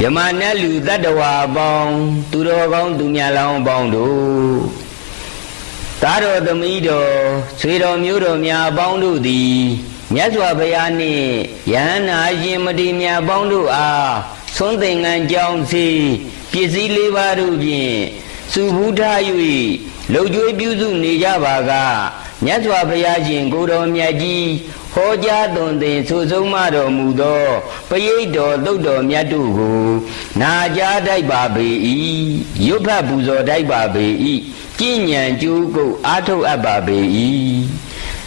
Yamana lu that the wabong, to the gong to Yalang bondo. Taro the mido, sweet on Mudomia bondo di, Yazwa Bayani, Yana Jimadimia bondo ah, something and Jonesy, Pizzi Livaruji, Subuta Yui, Lojo Buzu Nijabaga, Yazwa Bayajin, Godom Yaji. Hoja donde Suzumaro mudo, Payedo dodo miadugu, Naja dai babi, Yupa buzo dai babi, Kinyan jugo ato ababi,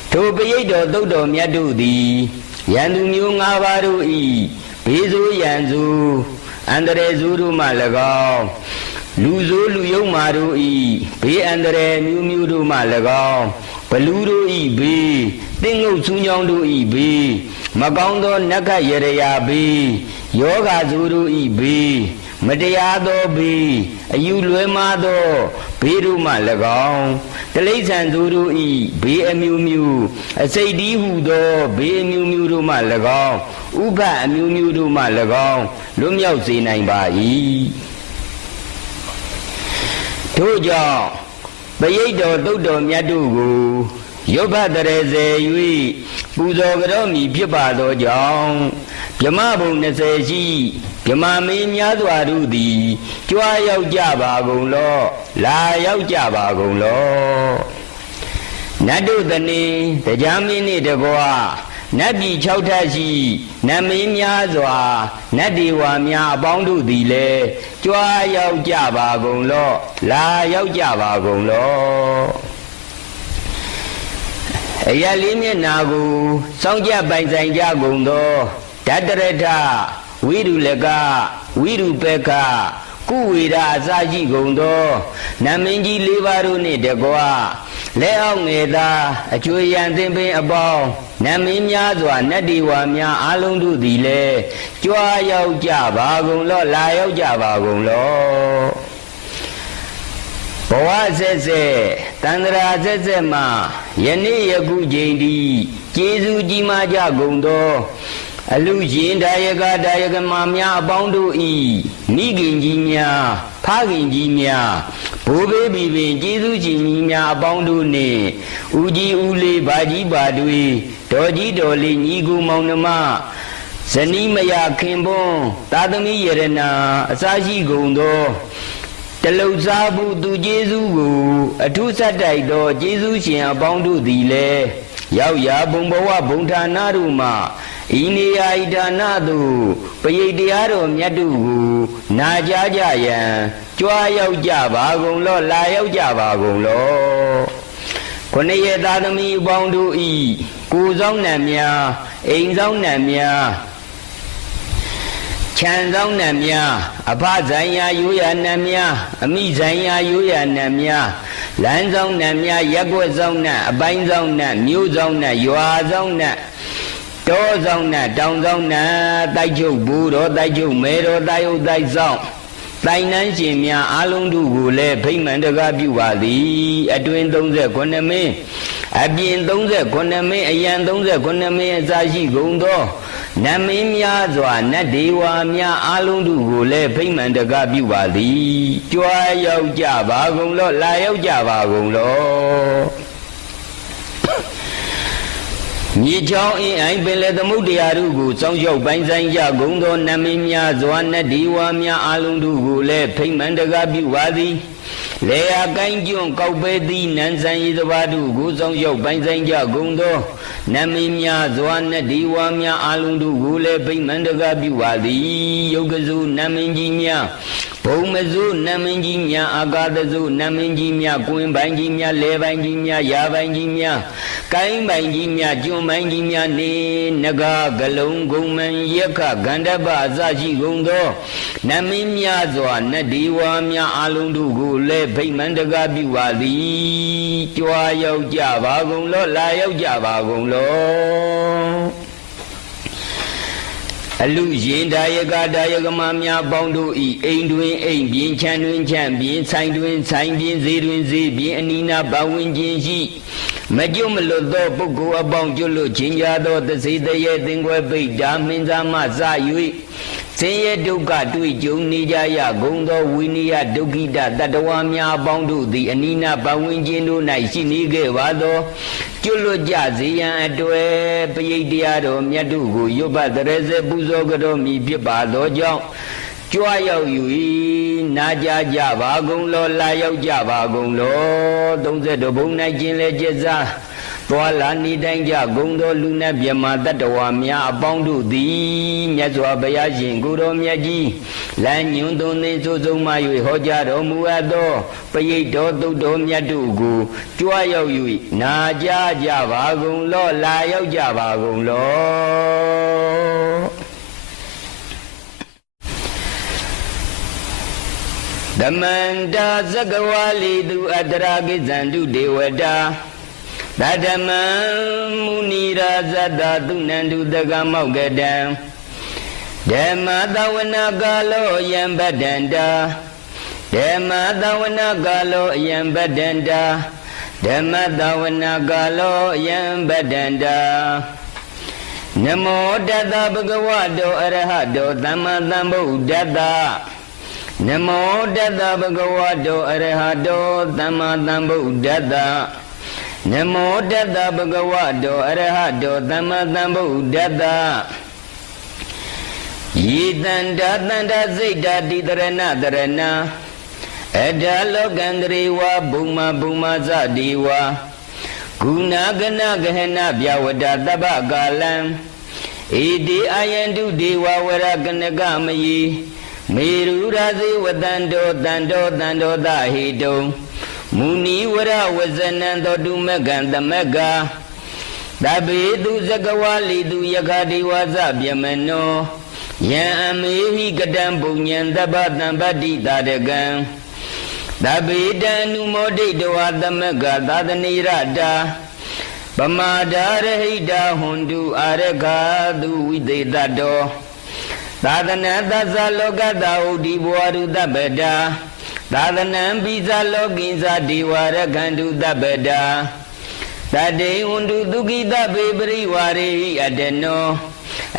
To Payedo dodo miadudi, Yandu myunga varu i, Pizu yanzu, Andre zuru malagao, Luzu luyo maru i, P Andre myuru malagao, Paluru i be. Tingo Sunyong do ibi, Magondo Naka Yerea be, Yoga Zuru ibi, Mateado be, Ayuluemado, Peru Malagong, the Lasan Zuru e, be a mew, a Sadi Hudo, be a mew Malagong, Uba a mew Malagong, Lumio Sinai Bai. Tojo, Bayedo Dodo Miadugu. Yoba Terese Yui, Buzogaromi Pipado Jong, Yamabu Neseji, Yamami Yadwarudi, Chua Yau Java Golo, La Yau Java Golo. Nadu Dani, the Jamini de Goa, Nabi Chautashi, Nami Yazwa, Nadiwa Mia Bondu Dile, Chua Yau Java Golo, La Yau Java Golo. Ayalimia Nagu, Songja Banzan Jagundo, Tatareta, Widu Lega, Widu Peka, Kuida Zaji Gundo, Naminji Livaruni de Goa, Leong Eda, a Chuyan Timbe above, Naminya Zwa, Nadiwa Mia Alundu Dile, Chua Yau Java Gulo, La Yau Java Gulo. Boa Zeze, Tandra Zezema, Yeni Yagu Jendi, Jesu Jima Jagundo, Alujin Dayaga Dayagamamia Bondo E, Nigin Jimia, Pagin Jimia, Bobe Bibi, Jesu Jimia Bondo Ne, Uji Ule Baji Badui, Doji Doli Nigu Maunama, Sanimaya Kimbon, Tadami Yerena, Asaji Gundo. Teluzabu tu Jesu, a two Saturday, Jesus in Bondo Dile, Yau Ya Bumbawa Bunta Naruma, Inia Idanadu, Payediaro Nyadu, Naja Jayan, Chua Yau Java Golo, La Yau Java Golo. Koneye Dadami Bondo E, Kuzong Namia, Ainzong Namia. Chanzong Namia, Apazaya Yuya Namia, Amizaya Yuya Namia, Lanzong Namia, Yaguazona, Abanzona, Muzona, Yuazona, Dozona, Downzona, Daiju Budo, Daiju Mero, Dayu Daizong, Dainanjimia, Alundu Gule, Payment of Gabuadi, Adwin Donze Koname, Abin Donze Koname, Ayan Donze Koname, Zaji Gundo. Namimia Zwa, Nadiwa Mia Alundu Gule, Payment of Gabuadi, Chua Yau Java Gulo, La Yau Java Gulo. Nichong in Ibele the Mudiarugu, Song Yo Banzan Yagundo, Namimia Zwa, Nadiwa Mia Alundu Gule, Payment of Gabuadi. Lea Ganjun Kaubedi, Nansan Yidavadu, Guzong Yo Banzan Yagundo. Namimia Zwana Diwamia Alundu Gule Pimandaga Biwadi Yogazu Naminjimia Pomazu Naminjimia Agadazu Naminjimia Queen Banjimia Levanjimia Yavanjimia Kain Banjimia Jumanjimia Ne Naga Galung Guman Yaka Gandaba Zaji Gundo Namimia Zwana Diwamia Alundu Gule Pimandaga Biwadi Chua Yau Java Gulo La Yau Java Gulo Allusion Dayaga Dayagamamia Bondo E, Ainduin A, Bien Chanwin Champion, Sign Sign Bien Zedwin Z, Bien Nina Bawin Jinji, Majumalo Boko about Jolo, Chinjado, the Sida Yetingwe Big Daminza Maza Yui, ဆင်းရဲဒုက္ခတွေ့ကြုံနေကြရကုန်သောဝိနည်းဒုက္ခိတတတ္တဝါများအပေါင်းတို့သည်အနိနာပတ်ဝန်းကျင်တို့၌ရှိနေခဲ့ပါသောကျွလွတ်ကြစေရန်အတွေ့ပရိတ်တရားတော်မြတ်တို့ကိုရွတ်ပတ်တရစေပူဇော်ကြတော်မူဖြစ်ပါသောကြောင့်ကြွားရောက်၍နာကြကြပါကုန်လောလာရောက်ကြပါကုန်လော32ဘုံ၌ကျင်လေကျက်စားသွားလာနေတိုင်းကြဂုံတော်လူနဲ့မြမတတ္တဝါများအပေါင်းတို့သည်မြတ်စွာဘုရားရှင်ကိုယ်တော်မြတ်ကြီးလမ်းညွှန်သွန်သင်ဆိုဆုံးမ၍ဟောကြားတော်မူအပ်သောပရိတ်တော်သုတ်တော်မြတ်တို့ကိုကြွားရောက်၍နာကြကြပါကုန်လောလာရောက်ကြပါကုန်လောသမန္တာသက္ကဝါလီသူအတ္တရာကိဇန္တုဒေဝတာသတ္တမံမုနိရာဇတသုနန္တုတကမောက္ကတံဓမ္မသဝနာကာလောယံပတ္တန္တာဓမ္မသဝနာကာလောယံပတ္တန္တာဓမ္မသဝနာကာလောယံပတ္တန္တာနမောတတဗုဒ္ဓဝတောအရဟတောသမ္မာသမ္ဗုဒ္ဓတ္တနမောတတဗုဒ္ဓဝတောအရဟတောသမ္မာသမ္ဗုဒ္ဓတ္တနမောတတဗုဒ္ဓဝတောအရဟတောသမ္မာသမ္ဗုဒ္ဓတ္တယေတန္တာတန္တာစိတ်တာတိတရဏတရဏအတ္တလောကန္တရေဝဘုံမဘုံမဇတိဝဂုဏကနဂဟနဗျဝတတပ္ပကာလံဣတိအယန္တုဒေဝဝရကနကမယီမေရုရာဇေဝတန္တောတန္တောတန္တောသဟိတုံမုနိဝရဝဇနံသောတုမကံသမကသဗ္ဗေတုဇဂဝါလီတုယခတိဝါဇဗျမနောယံအမေဟိကတံပုညံသဗ္ဗတံပတ္တိတာရကံသဗ္ဗေတံနုမောဒိတဝါသမကသာသနေရတာပမာဒာရဟိတာဟွန်တုအာရခာတုဝိသေတတောသာသနာသသလောကတဟုဒီဘဝရုတပတာသာသနံပိဇာလောကိဇာဒီဝရခန္တုတပတာတတေဝန္တုဒုက္ခိတပေပရိဝါရေဟိအတနော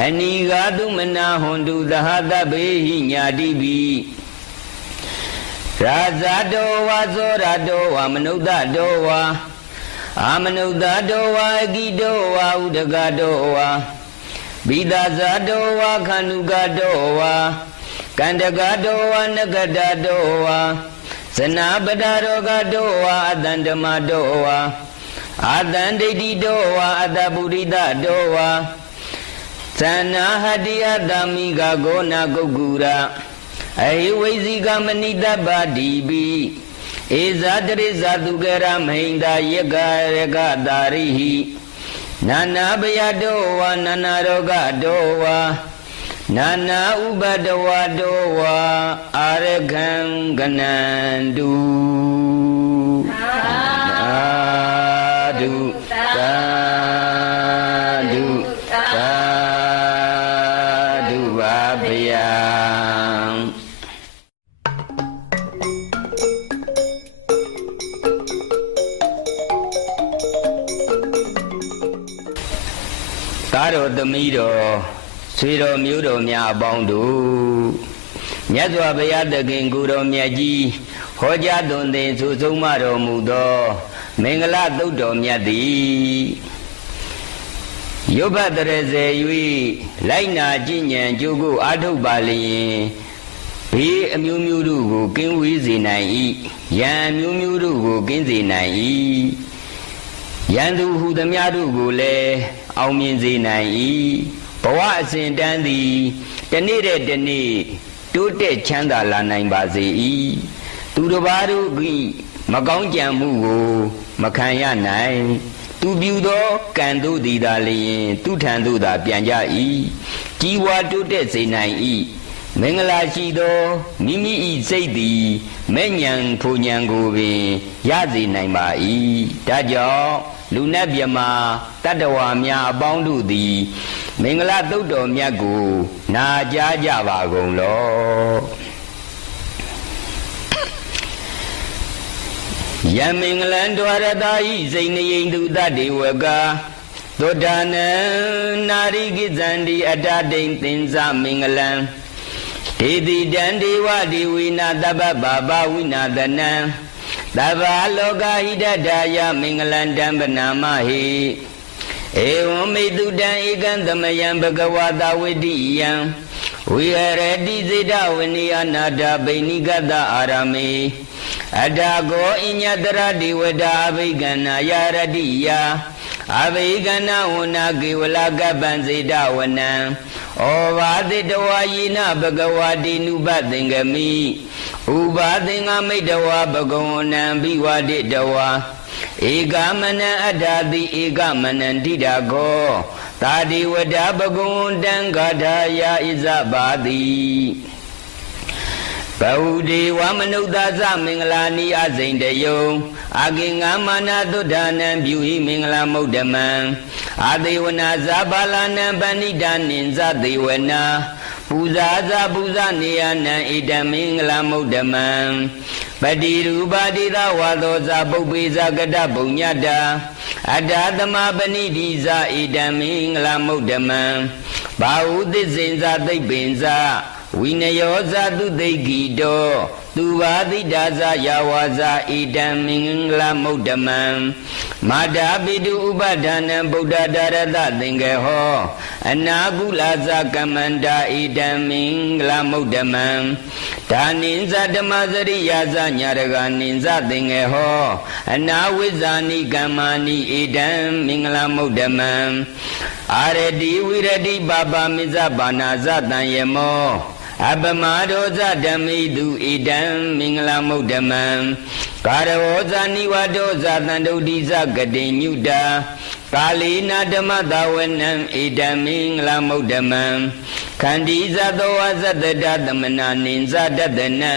အနိဃာတုမနာဟွန်တုသဟတပေဟိညာတိပိရာဇာတောဝါဇောရတောဝါမနုဿတောဝါအာမနုဿတောဝါအကိတောဝါဥဒကတောဝါဘိဒဇာတောဝါခန္ဓုကတောဝါကန္တကတောဝါနဂတတောဝါဇနာပတရောဂတောဝါအတန္တမတောဝါအာတန္ဒိဋ္ဌိတောဝါအတပုရိသတောဝါသနာဟတိယတမိကဂောနာကုတ်ကူရာအဟိဝိဇိကမဏိတပ္ပတိပိဧဇာတရိဇာတုကရမဟိန္ဒယကရကတာရိဟိနာနာဘယတောဝါနာနာရောဂတောဝါနာနာဥပတဝါတောဝါအာရခံကနန္တုသာဓုသာဓုသာဓုပါဗျာသားတော်သမီးတော်ဆွေတော်မျိုးတော်များအပေါင်းတို့မြတ်စွာဘုရားသခင်ကိုယ်တော်မြတ်ကြီးဟောကြားသွန်သင်ဆိုဆုံးမတော်မူသောမင်္ဂလာသုတ်တော်မြတ်သည်ရုပ်ဘတရစေ၍လိုက်နာကျင့်ကြံကြိုးကိုအားထုတ်ပါလျင်ဘေးအမျိုးမျိုးတို့ကိုကင်းဝေးစေနိုင်၏ရန်အမျိုးမျိုးတို့ကိုကင်းစေနိုင်၏ရန်သူဟုသမျှတို့ကိုလည်းအောင်မြင်စေနိုင်၏ဘဝအစဉ်တန်းသည်တနေ့တဲ့တနေ့တိုးတက်ချမ်းသာလာနိုင်ပါစေ၏သူတစ်ပါးတို့ကမကောင်းကြံမှုကိုမခံရနိုင်သူပြုသောကံတို့သည်သာလျင်သူထံသို့သာပြန်ကြ၏ကြီးဝါတိုးတက်စေနိုင်၏မင်္ဂလာရှိသောမိမိ၏စိတ်သည်မဲ့ညံဖူညံကိုပင်ရစေနိုင်ပါ၏ဒါကြောင့်လူနတ်မြမတတ္တဝါများအပေါင်းတို့သည်မင်္ဂလာသုတ်တော်မြတ်ကိုနာကြားကြပါကုန်လောယမင်္ဂလံဒွါရတာဤစိန်နိယိန္တုတတေဝကသောတာနံနာရိကိဇန္တိအတ္တတိန်သင်္ဇမင်္ဂလံ ဒေတိတံဒေဝဒေဝိနာတပ္ပဘာဘဝိနာသနံသဗ္ဗလောကဟိတဒါယမင်္ဂလံတံပနာမဟိဧဝံမေတုတံဧကံသမယံဘဂဝတာဝိတိယံဝိဟရတိစေတဝနိယနာတာဗိနိကတအာရမေအတာကောအညတရတိဝဒအဘိကနာယရတိယအဘိကနာဝနာကေဝလကပ္ပံစေတဝနံဩဘာတိတဝါယေနဘဂဝတိနုပသင်္ကမိဥပါသင်္ကမိတဝါဘဂဝနံဘိဝတိတဝါဧကမနံအတ္ထာတိဧကမနံတိတာကောသာတိဝဒဘဂဝန္တံဂါထာယာဣဇဘာတိဘဝဒေဝမနုဿာသမင်္ဂလာနိအစိန်တယုံအာကိင္ဂမာနသုဒ္ဓနံပြုဟိမင်္ဂလာမုဒ္ဓမံအာသေဝနာဇာဘာလနံပဏိတာနိဇသေဝနာပူဇာဇာပူဇာနေယနံဣတံမင်္ဂလာမုဒ္ဓမံပတိရူပါတိသဝါသောဇာပုပ္ပေဇာကတပုညတာအတ္တသမပဏိတိဇာဣတံမင်္ဂလာမုဒ္ဓမံဘာဟုသစ္စေဇာသိပ္ပင်ဇာဝိနယောဇာသူသိဂီတောသူဘာတိတာဇာယဝါဇာဣတံမင်္ဂလာမုဒ္ဓမံမာတာပိတုဥပဒာနံဗုဒ္ဓဒါရတသင်္ကေဟောအနာကုလဇာကမန္တာဣတံမင်္ဂလာမုဒ္ဓမံဒါနိဇာဓမ္မစရိယာဇာညာရကနိဇသင်္ကေဟောအနာဝိဇာနိကမ္မာနိဣတံမင်္ဂလာမုဒ္ဓမံအာရတိဝိရတိပါပမိဇဘာနာဇတံယမောအပမဒောဇဓမ္မိတုဣတံမင်္ဂလာမုဒ္ဓမံကာရဝောဇာနိဝဒောဇသန္တုဒိဇဂတိညုတာကာလီနာဓမ္မတဝနံဣတံမင်္ဂလာမုဒ္ဓမံခန္တီဇသောဝဇတတသမနာနိဇတတနံ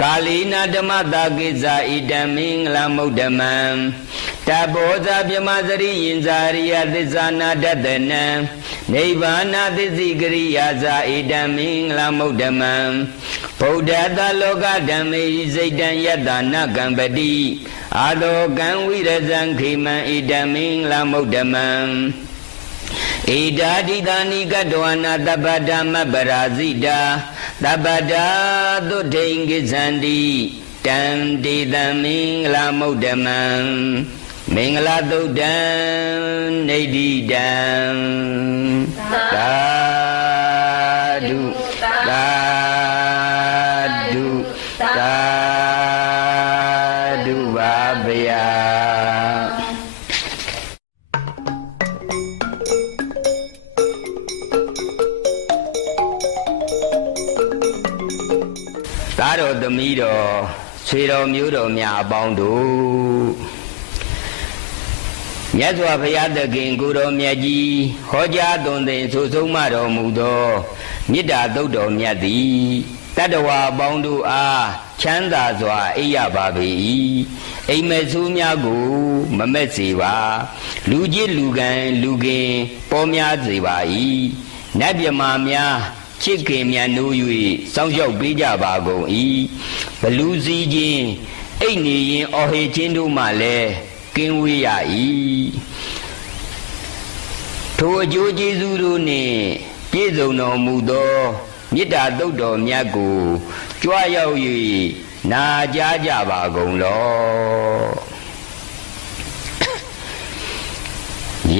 ကာလီနာဓမ္မတကိဇာဣတံမင်္ဂလာမုဒ္ဓမံတဘောဇပြမစရိယင်ဇာရိယသစ္စာနာတတနံနိဗ္ဗာနသစ္စိကရိယာဇာဣတံမင်္ဂလာမုဒ္ဓမံဗုဒ္ဓတလောကဓမ္မေစိတ်တံယတ္တနာကံပတိအာလောကံဝိရဇံခိမံဣတံမင်္ဂလာမုဒ္ဓမံဣဒာတိတာနိကတဝနာတပ္ပဒမပရာဇိတာတပ္ပဒသုဒိင်္ဂဇန္တိတံတေတံမင်္ဂလာမုဒ္ဓမံမင်္ဂလာသုတ်တံနေတိတံသာဓုသာဓုသာဓုပါဗျာသားတော်သမီးတော်ဆွေတော်မျိုးတော်များအပေါင်းတို့မြတ်စွာဘုရားသခင်ကိုယ်တော်မြတ်ကြီးဟောကြားသွန်သင်ဆိုဆုံးမတော်မူသောမေတ္တာသုတ်တော်မြတ်သည်တတ္တဝါအပေါင်းတို့အားချမ်းသာစွာအိပ်ရပါပေ၏အိမ်မက်ဆိုးများကိုမမက်စေပါလူချစ်လူကံလူခင်ပေါ်များစေပါ၏နတ်မြမာများချစ်ခင်မြတ်နိုး၍စောင့်ရှောက်ပေးကြပါကုန်၏ဘလူစီခြင်းအိတ်နေရင်အော်ဟေခြင်းတို့မှလည်းကင်းဝေးရ၏ထိုအကျိုးကျေးဇူးတို့နှင့်ပြည့်စုံတော်မူသောမေတ္တာသုတ်တော်မြတ်ကိုကြွရောက်၍နာကြားကြပါကုန်လော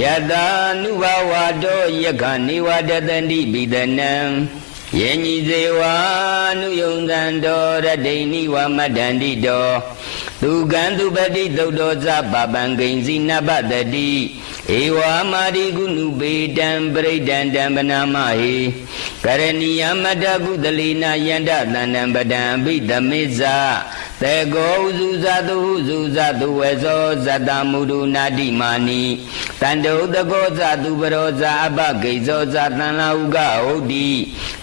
ယတာနုဘဝတောယခနိဝတတန္တိပိဒနံယေညီဇေဝာနုယုံသံတော်ရတိနိဝမတ္တန္တိတောသူကံသူပတိသုတ်တော်ဇပပံဂိဉ္စီနပတတိဧဝမာရိကုဏုပေတံပရိဒံတံပနာမဟိကရဏီယမတ္တကုသလေနာယန္တသန္တံပဒံအဘိဓမေဇသေကောဥစုဇတုဟုစုဇတုဝေဇောဇတမုဒုနာတိမာနိတန္တုတကောဇတုပရောဇအပဂိဇောဇသံလာဥကဟုတ်တိ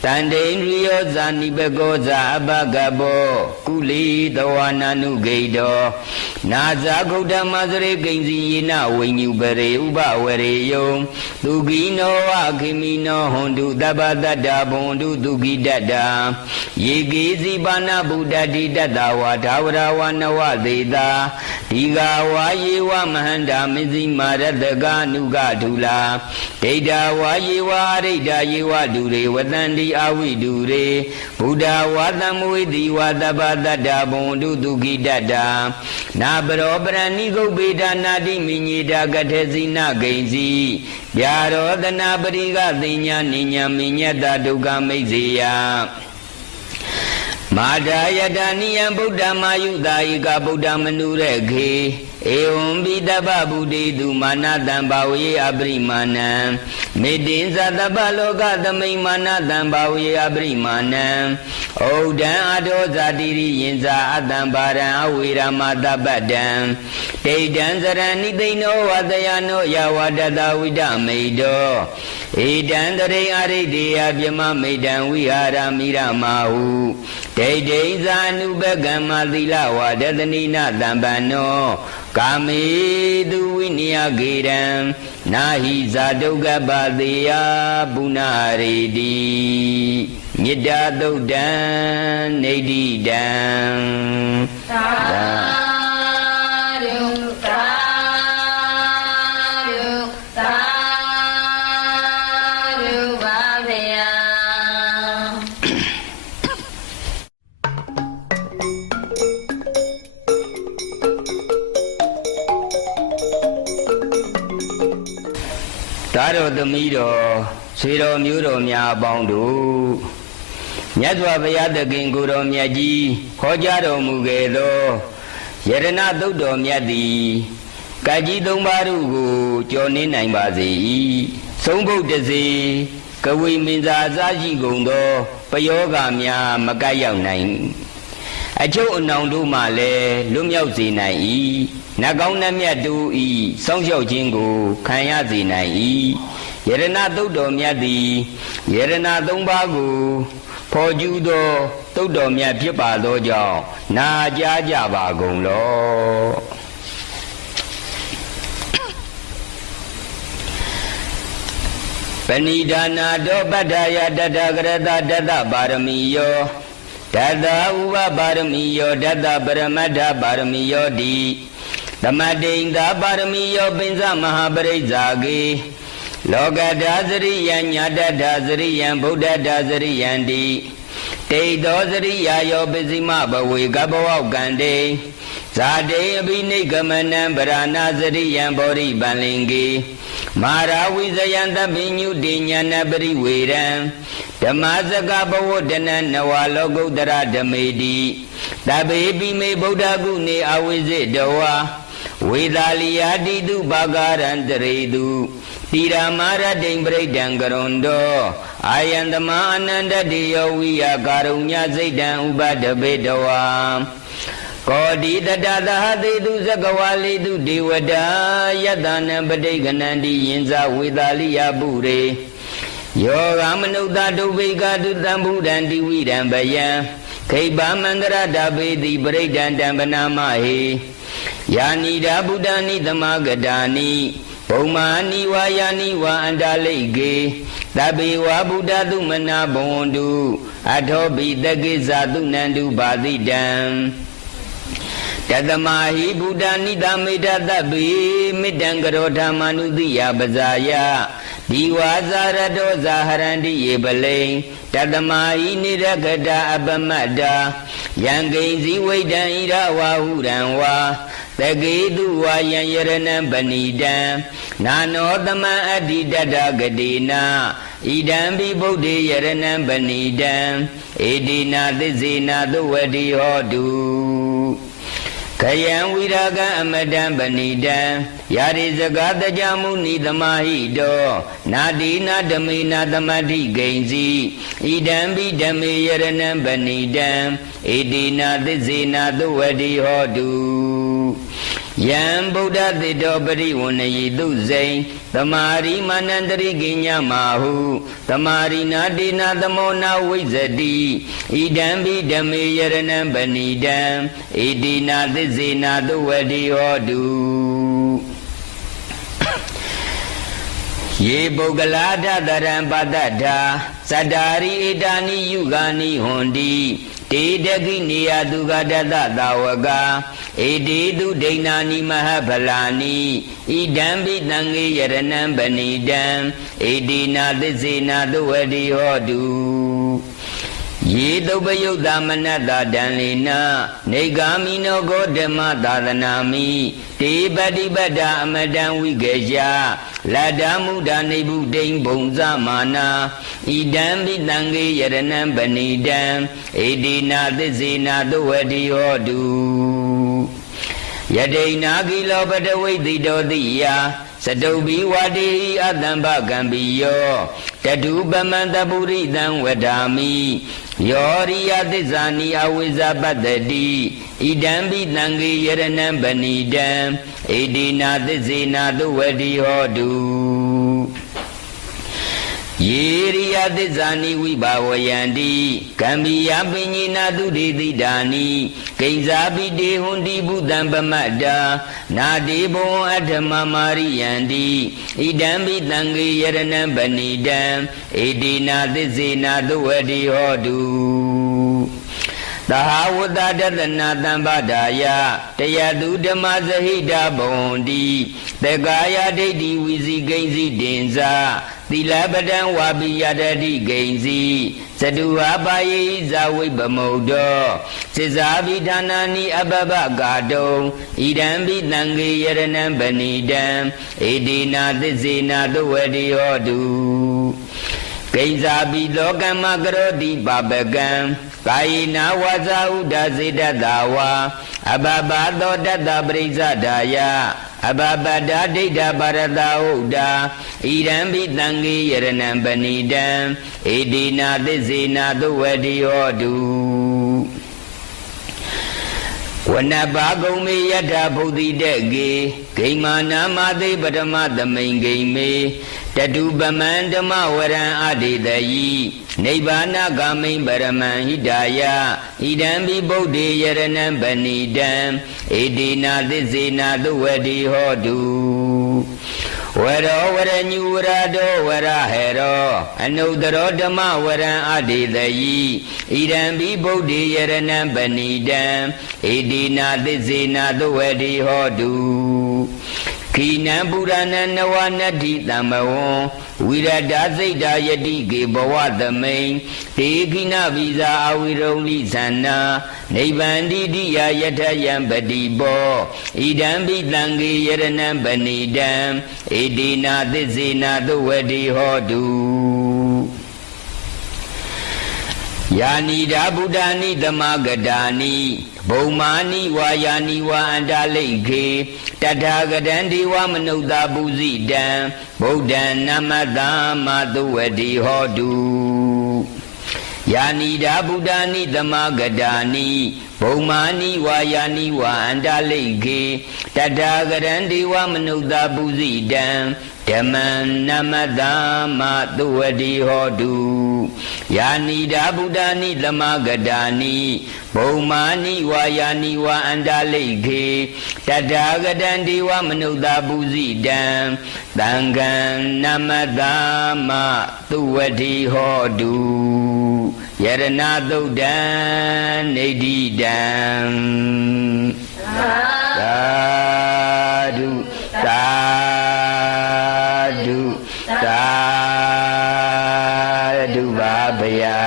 တန္တေန္ဒြိယောဇနိပကောဇအပကဘောကုလီတဝနာနုဂိတောနာဇဂௌတမစရေဂိဉ္စီယေနဝိညုပရေဥပဝရေယုံသူကိနောဝခိမိနောဟွန်တုတပ္ပတတ္တဘွန်တုသူကိတ္တယေကေစီပါဏဗုဒ္ဓတိတတ္တဝါ ဒါဝရဝနဝသေတာဒီဃဝါယေဝမဟန္တာမဇ္ဈိမာရတကနုကဒုလာဒိဋ္ဌဝါယေဝအရိဋ္ဌယေဝဒုရေဝတန္တိအဝိဒုရေဘုဒ္ဓဝါတံမဝိတိဝတပ္ပတတ္တဘုံဒုတုခိတတ္တာနာပရောပရဏိဂုတ်ပေတာနာတိမိညေတာကထေစီနဂိဉ္စီဗျာရောတနာပရိကသိညာနိညာမိညတဒုက္ခမိတ်စေယမာဒာယတနိယံဗုဒ္ဓမာယုတာဧကဗုဒ္ဓမနုရခေဧဝံပိတပ္ပဗုဒ္ဓေတုမာနတံဘာဝေအပရိမာဏံမေတ္တိသတ္တပလောကသမိမာနတံဘာဝေအပရိမာဏံဩဒံအဒောဇာတိရိယင်္ဇာအတံဘာရံအဝေရမတပ္ပတံဒိဋ္ဌံစရဏိသိဏောဝတယနောယဝတတဝိဒမိတောဧတံတရိအရိတေယပြမမိတံဝိဟာရမိရမဟုဒိဋ္ဌိဇာနုပကမ္မသီလဝဒတနိနတံပန္နောကာမေတုဝိနိယဂေရံနာဟိဇာဒုက္ခပသေယပုနာရေတိမေတ္တာသုတ်တံနေတိတံသာဓုသာဓုသာဓုပါဗျာသားတော်သမီးတော်ဆွေတော်မျိုးတော်များအပေါင်းတို့မြတ်စွာဘုရားသခင်ကိုယ်တော်မြတ်ကြီးဟောကြားတော်မူခဲ့သောယရဏသုတ်တော်မြတ်သည်ကကြီးသုံးပါးတို့ကိုကြော်နှင်းနိုင်ပါစေ၏သုံးဘုတ်တစေကဝေမင်းစာအစရှိကုန်သောပယောဂများမကပ်ရောက်နိုင်အချုပ်အနှောင်တို့မှလည်းလွတ်မြောက်စေနိုင်၏နတ်ကောင်းနတ်မြတ်တို့ဤစောင့်ရှောက်ခြင်းကိုခံရစေနိုင်၏ယရဏသုတ်တော်မြတ်သည်ယရဏသုံးပါးကိုဖော်ကျူးသောသုတ်တော်မြတ်ဖြစ်ပါသောကြောင့်နာကြားကြပါကုန်လောပဏိဒါနာတောပတ္ထယတတကရတတတပါရမီယောတတဥပပါရမီယောတတပရမတ္ထပါရမီယောတိသမတိန်သာပါရမီယောပိဉ္စမဟာပရိစ္ဆာကေလောကဒါစရိယံညာတဒါစရိယံဗုဒ္ဓဒါစရိယံတိတေတောစရိယာယောပစ္စည်းမဘဝေကဘဝကံတေဇာတေအဘိနိဂမနံဗရဏစရိယံဘောရိပန္လင်ကေမာရာဝိဇယံတပိညုတိညာဏပရိဝေရံဓမ္မစကဘဝတနနဝလောကုတ္တရဓမေတိတပေပိမေဗုဒ္ဓကုနေအဝိဇိတဝါဝေသာလီယာတိတုဘာဂရံတရေတုတိရာမာရတိံပရိဒံကရွန်တောအာယံတမအနန္တတိယောဝိယကာရုညစိတ်တံဥပဒဘေတဝါကောတိတတသဟသေတုဇဂဝါလိတုဒေဝတာယတနံပဋိကနန္တိယင်္ဇဝေသာလိယပုရေယောဂမနုဿဒုဗိကတုတံဗုဒ္ဓံတိဝိရံဗယံခိဗ္ဗမန္တရတပေတိပရိဒံတံပနာမဟေယာနိဒာဗုဒ္ဓနိသမဂတာနိဘုံမာနိဝါယာနိဝါအန္တလိကေသဗ္ဗေဝဗုဒ္ဓသုမနာဘဝန္တုအထောပိတကိစ္စသုနန္တုဘာတိတံတတမဟိဗုဒ္ဓနိတမေတ္တသဗ္ဗေမေတ္တံကရောဓမ္မနုတိယပဇာယဒီဝါဇာရတောဇာဟရန္တိယေပလိံတတမဟိနိရကတာအပမတ္တာယံကိဉ္စီဝိဒံဣရဝါဟုရံဝါတကေတုဝါယံယရဏံပဏိတံနာနောသမံအတ္တိတတဂတိနာဣဒံဘိဗုဒ္ဓေယရဏံပဏိတံဧတိနာသစ္စေနာသုဝတိဟောတုခယံဝိရာဂံအမတံပဏိတံယာရိစကာတကြမုနိသမာဟိတောနာတိနာဓမေနာသမတိဂိဉ္စီဣဒံဘိဓမေယရဏံပဏိတံဧတိနာသစ္စေနာသုဝတိဟောတုယံဗုဒ္ဓသေတောပရိဝဏယိတုဇိံသမာရိမာနန္တရိကိညမာဟုသမာရိနာတိနာသမောနာဝိဇ္ဇတိဣဒံဘိဓမေယရဏံပဏိတံဣတိနာသစ္စေနာသုဝတိဟောတုယေပုဂ္ဂလာဒတရံပတ္တထာသတ္တာရိဧတာနိယုဂာနိဟွန်တိ တေတကိနေယသူကတတသာဝကဧတေတုဒိဏာနိမဟဗလာနိဣဒံပိတံငေယရဏံပဏိတံဧတေနာသစ္စေနာသဝတိဟောတုယေတုပယုတ်တာမနတတံလေနနေဂာမိနောဂောဓမ္မသာသနာမိတေပတိပတ္တအမတံဝိကေယလတ္တမုဒ္ဒနိဗ္ဗုတိံဘုံဇမာနာဣဒံပိတံငေယရဏံပဏိတံဧတေနာသစ္စေနာသဝတိဟောတုယတိနာကိလောပတဝိတိတောတိယစတုဘိဝတိအတံဘကံပိယောတတုပမန္တပုရိသံဝဒာမိယောရိယသစ္စာနိအဝိဇ္ဇပတ္တိဣဒံပိတံငေယရဏံပဏိတံဧတေနာသစ္စေနာသဝတိဟောတုယေရိယသစ္စာနိဝိဘာဝယန္တိကံပိယပညေနာတုဒေတိဒါနိကိဉ္စာပိတေဟွန်တိဘုတံပမတ္တာနာတေဘောအထမမာရိယန္တိဣဒံပိတံငေယရဏံပဏိတံဧတေနာသစ္စေနာသဝတိဟောတုသဟာဝတ္တတတနာတံပဒါယတယတုဓမ္မဇဟိတဘဝန္တိသက္ကာယဒိဋ္ဌိဝိဇိကိဉ္စီတင်္စာသီလပဒံဝါပိယတတိကိဉ္စီသတုဟာပါယေဇာဝိပမုဒ္ဒောစေဇာပိဌာနာနိအပပကာတုံဣဒံပိတံငေယရဏံပဏိတံဧတေနာသစ္စေနာသဝတိဟောတုကိဉ္စာပိလောကမ္မကရောတိပပကံကာယေနာဝါစာဥဒ္ဒစေတတဝါအဘဘသောတတပရိစ္ဆဒာယအဘပတ္တဒိဋ္ဌပါရတဟုတ်တာဣရံပိတံငေယရဏံပဏိတံဧတေနာသစ္စေနာသဝတိဟောတုဝနပါကုံမေယထဗုဒ္ဓိတက်ကေဂိမာနာမသိပထမသမိန်ဂိမေတတုပမံဓမ္မဝရံအဒေတယိနိဗ္ဗာနဂာမိံပရမံဟိတာယဣဒံပိဗုဒ္ဓေယရဏံပဏိတံဧတေနာသစ္စေနာသဝတိဟောတုဝရောဝရညုဝရတောဝရဟေရောအနုတ္တရောဓမ္မဝရံအဒေတယိဣဒံပိဗုဒ္ဓေယရဏံပဏိတံဧတေနာသစ္စေနာသဝတိဟောတုခိနံပုရဏံနဝနတ္တိတမ္မဝံဝိရဒစိတ်တာယတိကေဘဝသမိန်တေခိနဗိဇာအဝိရုံလိသန္နာနိဗ္ဗန္တိတိယယထယံပတိဘောဣဒံပိတံငေယရဏံပဏိတံဧတေနာသစ္စေနာသဝတိဟောတုယာနိဒာဗုဒ္ဓာနိသမဂတာနိဘုံမာနိဝါယာနိဝါအန္တလိခေတထာဂတံဒေဝမနုဿပုဇိတံဗုဒ္ဓံနမတံမသဝတိဟောတုယာနိဒာဗုဒ္ဓာနိသမဂတာနိဘုံမာနိဝါယာနိဝါအန္တလိခေတထာဂတံဒေဝမနုဿပုဇိတံဓမ္မံနမတံမသဝတိဟောတုယာနိဒာဗုဒ္ဓာနိသမဂတာနိဘုံမာနိဝါယာနိဝါအန္တလိခေတထာဂတံဒေဝမနုဿပုဇိတံသံဃံနမတံမသဝတိဟောတုယရဏသုတ်တံနေတိတံသာဓုသာဓုသာဓုပါဗျာ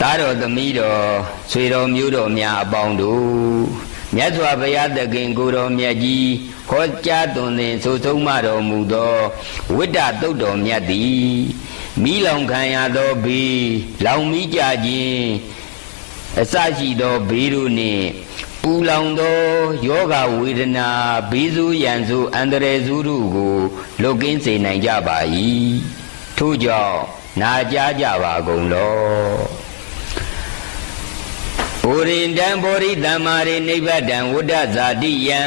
သားတော်သမီးတော်ဆွေတော်မျိုးတော်များအပေါင်းတို့မြတ်စွာဘုရားသခင်ကိုယ်တော်မြတ်ကြီးဟောကြားသွန်သင်ဆိုဆုံးမတော်မူသောဝိတ္တသုတ်တော်မြတ်သည်မိလောင်ခံရသောဘေးလောင်မိကြခြင်းအစရှိသောဘေးတို့နှင့်ပူလောင်သောယောဂဝေဒနာဘေးဆိုးရန်ဆိုးအန္တရာယ်ဆိုးတို့ကိုလွတ်ကင်းစေနိုင်ကြပါ၏ထို့ကြောင့်နာကြားကြပါကုန်လောပုရိန္တံပုရိသမ္မာရိနိဗ္ဗတံဝဋ္ဌဇာတိယံ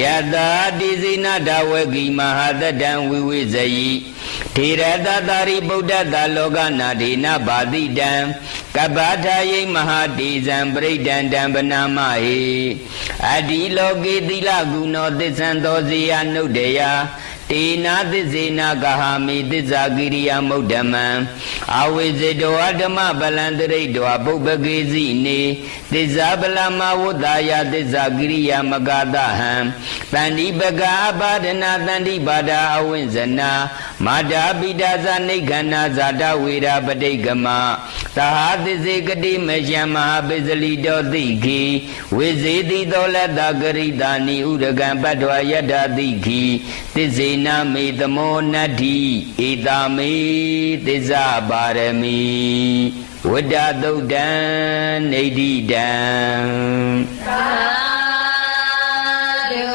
ယတာတိစိနတဝေကိမဟာတတံဝိဝိဇယိ ထေရတတာရိဗုဒ္ဓတလောကနာဒေနဘာတိတံကပ္ပထာယိမဟာတိဇံပရိဒံတံပနာမဟိအဒီလောကေသီလဂုဏောသစ္ဆံသောဇေယနုဒ္ဒယတေနာသစ္စေနာကဟာမိသစ္စာကိရိယာမုဒ္ဓမံအဝိဇ္ဇတောဓမ္မပလံတရိတောပုပ္ပကေစီနေသစ္စာပလမဝုဒ္ဒယသစ္စာကိရိယာမဂတဟံတန္တိပကအပါဒနာတန္တိပါဒာအဝိဇ္ဇနာမာတာပိတာဇာနိခန္နာဇာတဝေရာပဋိကမသဟာသစ္စေကတိမယံမဟာပိစလိတောတိခိဝိဇေတိတောလတ္တဂရိတာနိဥဒကံပတ္တဝယတ္တာတိခိသစ္စေနာမေသမောနတ္ထိဧတာမေသစ္စာပါရမီဝတ္တသုတ်တံနေတိတံသာဓု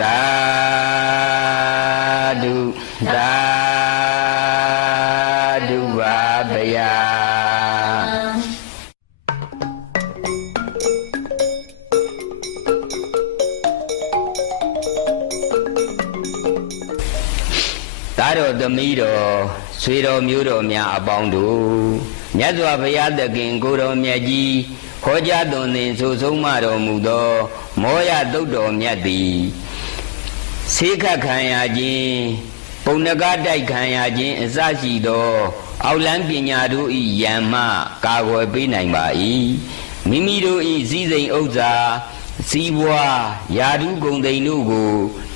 သာဓုသာဓုပါဗျာသားတော်သမီးတော်ဆွေတော်မျိုးတော်များအပေါင်းတို့မြတ်စွာဘုရားသခင်ကိုယ်တော်မြတ်ကြီးဟောကြားသွန်သင်ဆိုဆုံးမတော်မူသောမောရသုတ်တော်မြတ်သည်ဆေးခတ်ခံရခြင်းပုံနကတိုက်ခံရခြင်းအစရှိသောအောက်လန်းပညာတို့ဤယံမှကာကွယ်ပေးနိုင်ပါ၏မိမိတို့ဤစည်းစိမ်ဥစ္စာစီးပွားယာဓုဂုံသိန်တို့ကို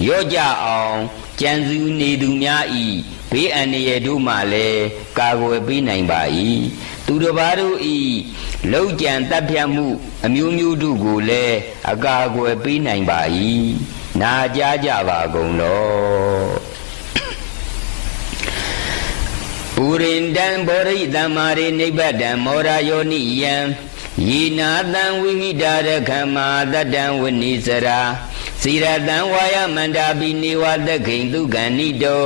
ရော့ကြအောင်ကြံစည်နေသူများဤဘေးအန္တရာယ်တို့မှလည်းကာကွယ်ပေးနိုင်ပါ၏သူတစ်ပါးတို့ဤလောက်ကြံတပ်ဖြတ်မှုအမျိုးမျိုးတို့ကိုလည်းအကာအကွယ်ပေးနိုင်ပါ၏နာကြားကြပါကုန်လောပုရိန္တံဘောရိတမ္မာရိနိဗ္ဗတံမောရယောနိယံယေနာတံဝိဟိတာရခမတတံဝနိစရာစီရတံဝါယမန္တာပိနေဝသခိန်သူကံနိတော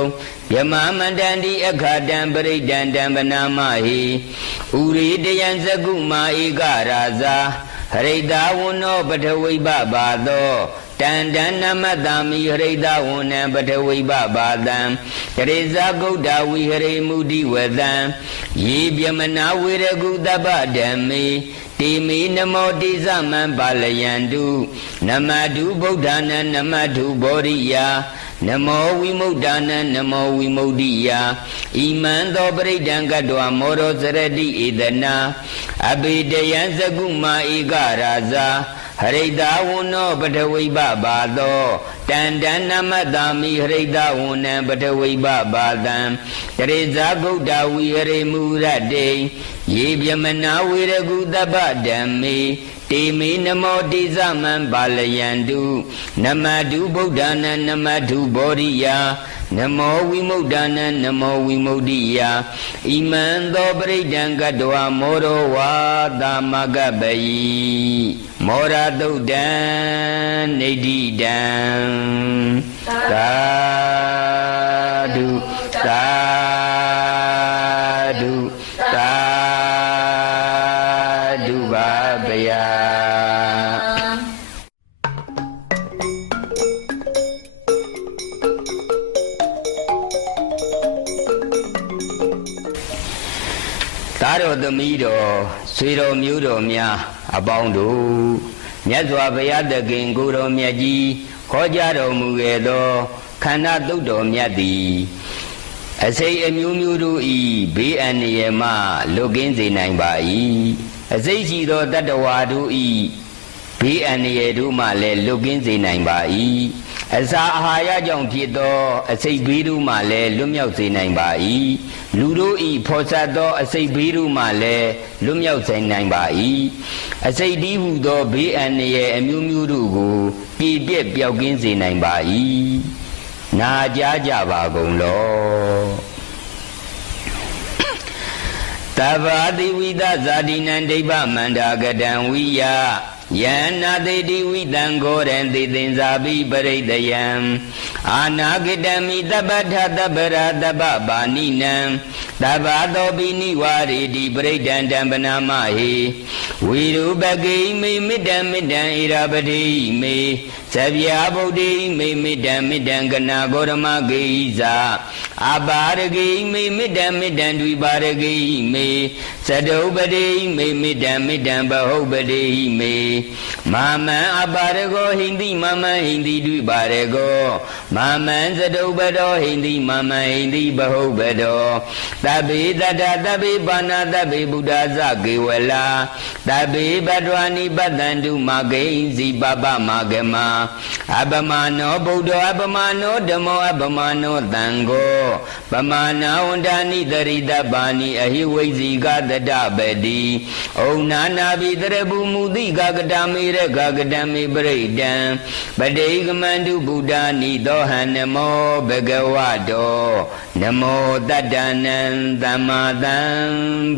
ယမမန္တန္တိအခါတံပရိဒံတံပနာမဟိဥရိတယံဇကုမာဧကရာဇာဟရိတာဝနောပထဝိပဘာသောတန္တနမတ္တမိဟရိတဝနံပထဝိပဘာတံတရေဇာဂௌဒဝိဟရိမုဒိဝတံယေပြမနာဝေရကုတပ္ပဓမ္မေတိမိနမောတိသမံပါလယန္တုနမတုဗုဒ္ဓနာနမတုဘောရိယနမောဝိမု ddha နံနမောဝိမု ddi ယဣမံသောပရိဒံကတ္တဝမောရောစရတိဧတနာအဘိတယံဇကုမာဧကရာဇာဟရိတာဝနောပထဝိပဘာသောတန္တနမတ္တမိဟရိတာဝနံပထဝိပဘာတံတရေဇာဂௌဒဝိဟရိမူရတေယေပြမနာဝေရကုတပ္ပဓမ္မေတေမေနမောတိသမံပါလယန္တုနမတုဗုဒ္ဓနာနမတုဘောရိယနမောဝိမု ddha နံနမောဝိမု ddi ယဣမံသောပရိဒံကတ္တဝမောရောဝါသမဂပယိမောရသုတ်တံနေတိတံသာဓုသာဓုသာဓုပါဗျာသားတော်သမီးတော်ဆွေတော်မျိုးတော်များအပေါင်းတို့မြတ်စွာဘုရားသခင်ကိုယ်တော်မြတ်ကြီးဟောကြားတော်မူခဲ့သောခန္ဓာသုတ်တော်မြတ်သည်အစိတ်အမျိုးမျိုးတို့ဤဘေးအန္တရာယ်မှလွတ်ကင်းစေနိုင်ပါ၏အစိတ်ရှိသောတတ္တဝါတို့ဤဘေးအန္တရာယ်တို့မှလည်းလွတ်ကင်းစေနိုင်ပါ၏အစာအာဟာရကြောင့်ဖြစ်သောအစိတ်ဘေးတို့မှလည်းလွတ်မြောက်စေနိုင်ပါ၏လူတို့ဤဖော်ဆတ်သောအစိတ်ဘေးတို့မှလည်းလွတ်မြောက်စေနိုင်ပါ၏အစိတ်တည်းဟူသောဘေးအန္တရာယ်အမျိုးမျိုးတို့ကိုပြည့်ပြည့်ပျောက်ကင်းစေနိုင်ပါ၏နာကြားကြပါကုန်လောတဗ္ဗတိဝိသဇာတိနံဒိဗ္ဗမန္တာကတံဝိယယန္နာတိတိဝိတံဂောရံတိသင်္ဇာပိပရိတယံအာနာဂတံမိတပ္ပထတပ္ပရာတပ္ပပါဏိနံတဗ္ဗသောပိနိဝါရေတိပရိဒံတံပနာမဟိဝိရုပကေမေမေတ္တံမေတ္တံဣရာပတိမေ သဗျာဗုဒ္ဓိမေမိတံမိတံကနာဂေါရမဂေဣဇာအပါရဂိမေမိတံမိတံဒွိပါရဂိမေသတုပတိမေမိတံမိတံဘဟုပတိမေမမံအပါရဂောဟိန္တိမမံဟိန္တိဒွိပါရဂောမမံသတုပတောဟိန္တိမမံဟိန္တိဘဟုပတောတဗ္ဗေတတ္ထတဗ္ဗေပါဏတဗ္ဗေဗုဒ္ဓဇကေဝလာတဗ္ဗေဘဒ္ဒဝါနိပတ္တန္တုမဂိဉ္စီပပမဂမအပမနောဗုဒ္ဓအပမနောဓမ္မောအပမနောသံဃောပမာဏဝန္ဒာနိတရိတပါဏိအဟိဝိဇိကတတပတိဩနာနာဘိတရပုမူတိကကတမေရကကတမေပရိဒံပတိကမန္တုဗုဒ္ဓနိသောဟံနမောဘဂဝတောနမောတတ္တနံသမ္မာသံ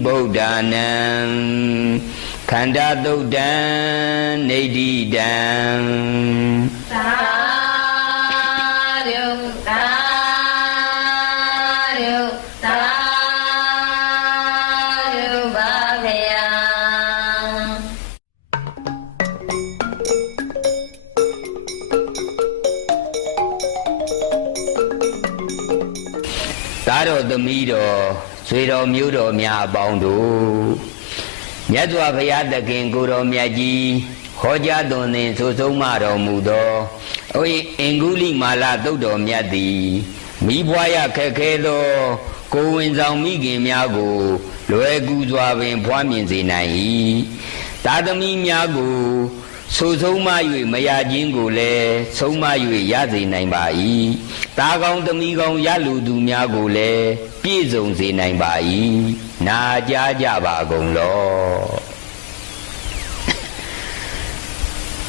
ဗုဒ္ဓနံခန္ဓာသုတ်တံနေတိတံသာရုသာရုသာရုပါဗျာသားတော်သမီးတော်ဆွေတော်မျိုးတော်များအပေါင်းတို့မြတ်စွာဘုရားသခင်ကိုယ်တော်မြတ်ကြီးဟောကြားသွန်သင်ဆိုဆုံးမတော်မူသောအင်္ဂုလိမာလသုတ်တော်မြတ်သည်မိဘွားရခက်ခဲသောကိုဝင်ဆောင်မိခင်များကိုလွယ်ကူစွာပင်ဖွားမြင်စေနိုင်၏သာသမီများကိုဆိုဆုံးမ၍မရခြင်းကိုလည်းဆုံးမ၍ရစေနိုင်ပါ၏တာကောင်းသမီးကောင်းရလူသူများကိုလည်းပြည့်စုံစေနိုင်ပါ၏နာကြားကြပါကုန်လော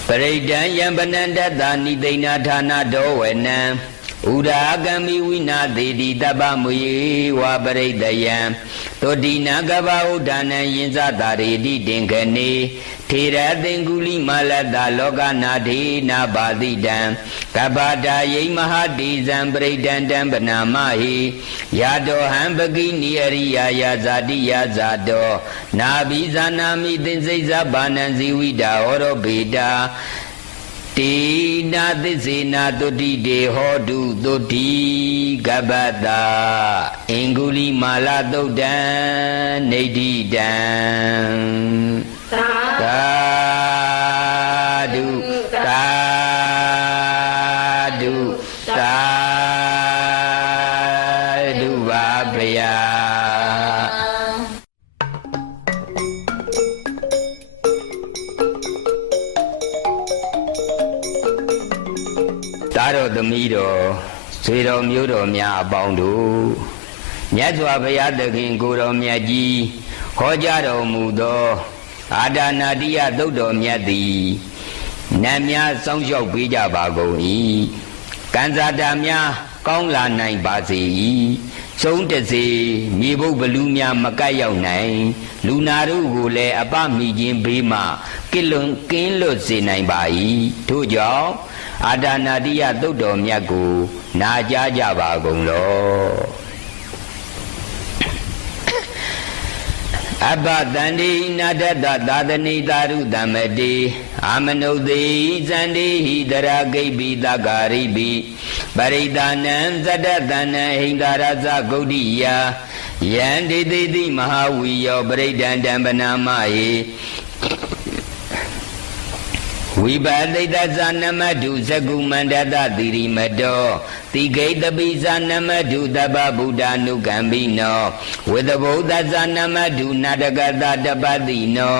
ပရိဒံယံပနန္တတနိသိဏဌာနတောဝနံဥဒာကံမိဝိနာသေတိတပ္ပမွေဝပရိဒယံတောတိနာကဗဥဒ္ဒနံယင်္ဇတာရေတိတင်ခဏေထေရသင်္ကုလိမလတ္တလောကနာထေနာပါတိတံကပ္ပတာယိမဟာတိဇံပရိဒံတံပနာမဟိယာတောဟံပကိနိအရိယာယာဇာတိယာဇာတောနာဘိဇာနာမိသင်္စိဇဘာနံဇီဝိတာဟောရောဘေတာတေနာသစ္စေနာတုတိတေဟောတုတုတိကပ္ပတာအင်္ဂုလိမာလသုတ်တံနေတိတံသာဓုသာဓုသာဓုပါဗျာသားတော်သမီးတော်ဆွေတော်မျိုးတော်များအပေါင်းတို့မြတ်စွာဘုရားသခင်ကိုယ်တော်မြတ်ကြီးဟောကြားတော်မူသောအာဒါနာတိယသုတ်တော်မြတ်သည်နတ်များစောင့်ရှောက်ပေးကြပါကုန်၏ကံစားတာများကောင်းလာနိုင်ပါစေ၏ဆုံးတစေမြေဘုတ်ဘလူးများမကတ်ရောက်နိုင်လူနာတို့ကိုလည်းအပမိခြင်းဘေးမှကင်းလွတ်စေနိုင်ပါ၏ထို့ကြောင့်အာဒါနာတိယသုတ်တော်မြတ်ကိုနာကြားကြပါကုန်လောအဘတန္တိနာတတသာသနိတာရုတမတိအာမနုသေဇန္တိဟိတရာဂိပိသကာရိပိပရိဒါနံဇတတနံဟိန္ဒရာဇဂௌတိယယံဒိတိတိမဟာဝီယောပရိဒံတံပနာမဟိဝိပါတိတသနမတုဇကုမန္တတသီရိမတောတိဂိတပိသနမတုတပ္ပဗုဒ္ဓ ानु ကံပိနောဝေသဗုဒ္ဓသနမတုနာတကတတပတိနော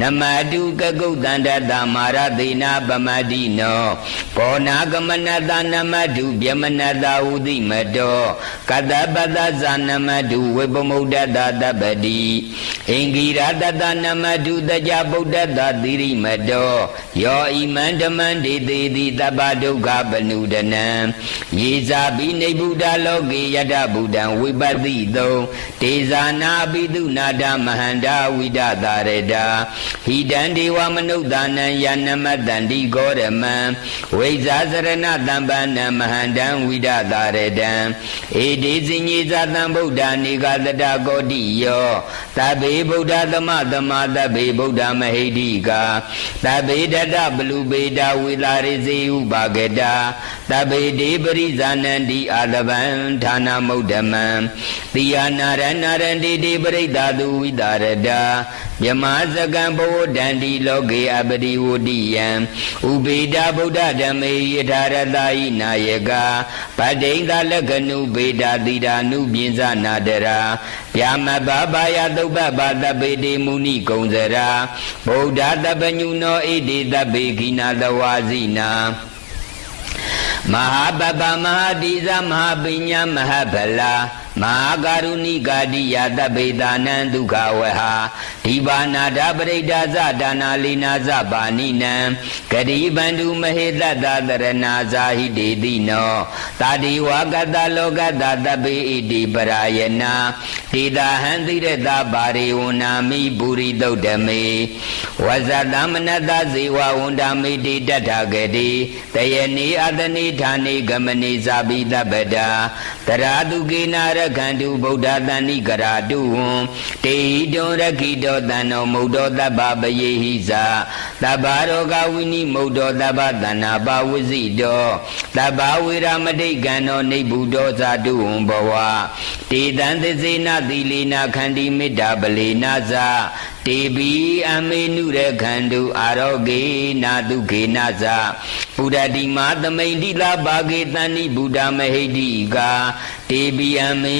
နမတုကကုတ်တန္တတမာရသေနာပမတိနောဘောနာကမနတနမတုဗျမနတဝုတိမတောကတပတသနမတုဝေပမုဒ္ဒတတပတိအင်္ဂိရတတနမတုတကြဗုဒ္ဓတသီရိမတောယောဣမံဓမ္မံဒေတိတိတပ္ပဒုက္ခပနုဒနံယေဇာပိနိဗ္ဗုဒလောကေယတဗုဒံဝိပတိတုံတေဇာနာပိတုနာတမဟန္တာဝိဒတာရတာဟိတံဒေဝမနုဿာနံယနမတန္တိဂောရမံဝိဇာစရဏတံပန္နမဟန္တံဝိဒတာရတံဧတေဇိညေဇာတံဗုဒ္ဓနေကတတကောတိယောတဗ္ဗေဗုဒ္ဓသမသမသဗ္ဗေဗုဒ္ဓမဟိတိကာတဗ္ဗေတတ ဘလူပေတာဝေလာရိစေဥပါကတာတပေတိပရိဇာနန္တိအာတဗံဌာနမုဒ္ဓမံတိယနာရဏရန္တိတိပရိသသူဝိတာရတာမြမစကံဘဝတန္တိလောကေအပရိဝတိယံဥပေတာဗုဒ္ဓဓမ္မေယထာရတဟိနာယကဗတ္တိန္တလက္ခဏုပေတာတိတာနုပြင်းစနာတရာဗျာမဘဘာယသုပ္ပဘာတပေတိမုနိကုံစရာဗုဒ္ဓတပညုနောဣတိတပေခိနာတဝါစီနာမဟာပပမဟာတိဇမဟာပညာမဟာဗလာမဟာကာရုဏိကာတိယတပေတာနံဒုက္ခဝဟဒီဘာနာဒပရိဒါဇဒါနာလီနာဇပါဏိနံဂတိဗန္ဓုမဟေတတတရဏာဇာဟိတေတိနောတာတိဝကတလောကတတပေဣတိပရာယနာတိတာဟံတိရတပါရိဝနာမိပုရိသုတ်တမေဝဇတမနတဇေဝဝန္ဒမိတိတထဂတိတယနိအတနိဌာနိဂမနိဇာပိတပဒာတရာတုကေနာရခန္တုဗုဒ္ဓတဏိကရာတုဝံတေဟိတောရခိတောတဏ္ဏမုဒ္ဒောတပ္ပပယေဟိဇာတပ္ပရောဂဝိနိမုဒ္ဒောတပ္ပတဏ္ဏပါဝဇိတောတပ္ပဝေရမတိကံနောနိဗ္ဗုဒောဇာတုဝံဘဝတေတံသစေနသီလေနခန္တိမေတ္တာပလေနဇာတေဘီအမေနုရခန္တုအာရောဂေနာတုခေနဇာဘုဒ္ဓတိမသမိန်တိလာဘာဂေတဏိဘုဒ္ဓမဟိတိကာတေဘီအမေ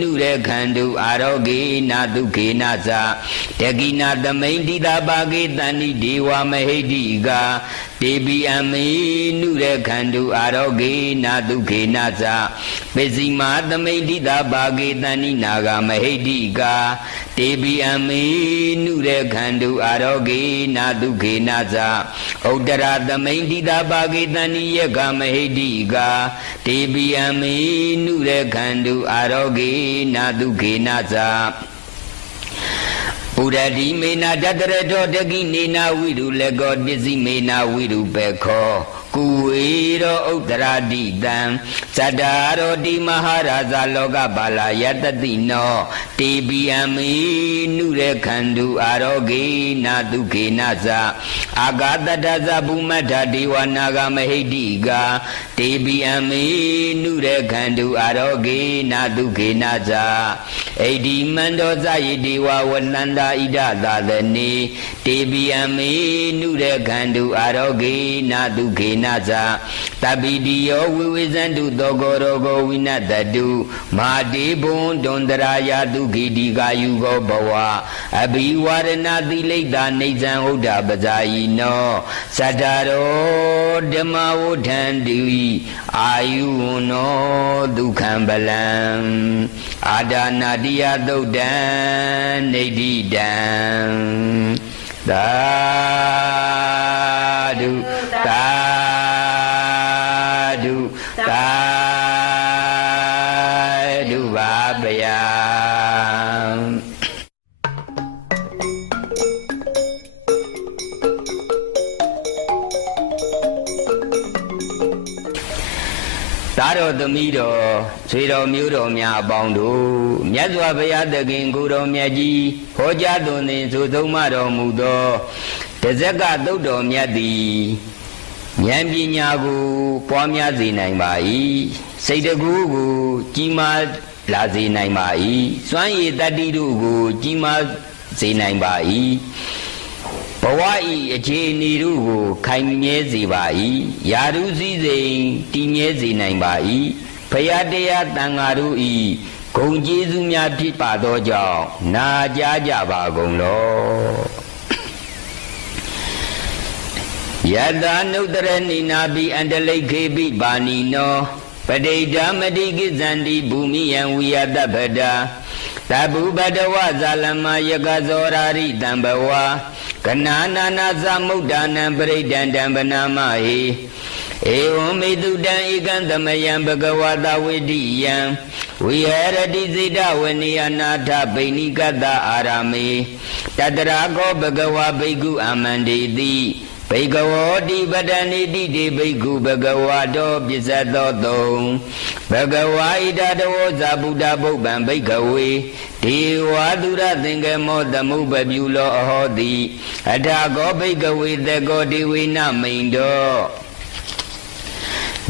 နုရခန္တုအာရောဂေနာတုခေနဇာတကိနာသမိန်တိလာဘာဂေတဏိဒေဝမဟိတိကာတေဘီအမေနုရခန္တုအာရောဂေနာတုခေနဇာပစ္စည်းမသမိန်တိလာဘာဂေတဏိနာဂမဟိတိကာတေဘီအမေနုရခန္တုအာရောဂေနာတုခေနဇာဥဒ္ဒရာသမိန်တိတာပါကေတဏိယကမဟိတိကာတေဘီအမေနုရခန္တုအာရောဂေနာတုခေနဇာဘုဒ္ဓတိမေနာတတရတောတကိနေနာဝိရုလကောပစ္စည်းမေနာဝိရုပေခောကုဝေရောဥဒ္ဒရာတိတံဇတ္တာရောတိမဟာရာဇလောကပါလာယတတိနောတေဘီယံမေနုရခန္တုအာရောဂေနာတုခေနဇာအာဂတတဇဘုမထဒေဝနာဂမဟိတိကာတေဘီယံမေနုရခန္တုအာရောဂေနာတုခေနဇာဣတိမန္တောဇယိဒေဝဝနန္တာဣဒသာသနေတေဘီယံမေနုရခန္တုအာရောဂေနာတုခေနဇာတပိတိယောဝိဝေဇန္တုသောကောရောဂောဝိနတတုမာတေဘွန်ဒွန်တရာယတုခိတိကာယုကောဘဝအဘိဝရဏတိလိတ္တာနေဇံဥဒ္ဓပဇာယိနောသတ္တရောဓမ္မဝဋ္ဌန္တိအာယုဝနောဒုက္ခံပလံအာဒါနာတိယသုတ်တံနေတိတံသာဓုသာဓုသာဓုပါဗျာသားတော်သမီးတော်ဆွေတော်မျိုးတော်များအပေါင်းတို့မြတ်စွာဘုရားသခင်ကိုယ်တော်မြတ်ကြီးဟောကြားသွန်သင်ဆိုဆုံးမတော်မူသောတဇက်ကသုတ်တော်မြတ်သည်ဉာဏ်ပညာကိုပွားများစေနိုင်ပါ၏စိတ်တကူကိုကြီးမားလာစေနိုင်ပါ၏စွမ်းရည်တတ္တိတို့ကိုကြီးမားစေနိုင်ပါ၏ဘဝဤအခြေအနေတို့ကိုခိုင်မြဲစေပါ၏ယာရုစည်းစိမ်တည်မြဲစေနိုင်ပါ၏ဘုရားတရားတန်ဃာတို့ဤဂုဏ်ကျေးဇူးများဖြစ်ပါသောကြောင့်နာကြားကြပါကုန်လောယတာနုတ္တရဏိနာပိအန္တလိခေပိပါဏိနောပဋိဒမတိကိဇန္တိဘူမိယံဝိယတပဒာတပုပတဝဇာလမယကဇောရာရိတံဘဝကနာနာနာသမုဒ္ဒနံပရိဒံတံဗနာမဟိဧဝံမေတုတံဧကံသမယံဘဂဝတာဝေတိယံဝိဟရတိစေတဝနိယနာထဗိနိကတအာရမေတတရာကောဘဂဝဘိက္ခုအမန္တေတိ ဘိကဝောတိပတ္တနိတိတေဘိက္ခုဘဂဝါတောပစ္စသောသုံးဘဂဝါဣဒတဝောဇာဗုဒ္ဓပုပ္ပံဘိကဝေဒေဝသူရသင်္ကမောသမုပ္ပပြုလောအဟောတိအထာကောဘိကဝေသကောဒေဝေနမိန်တော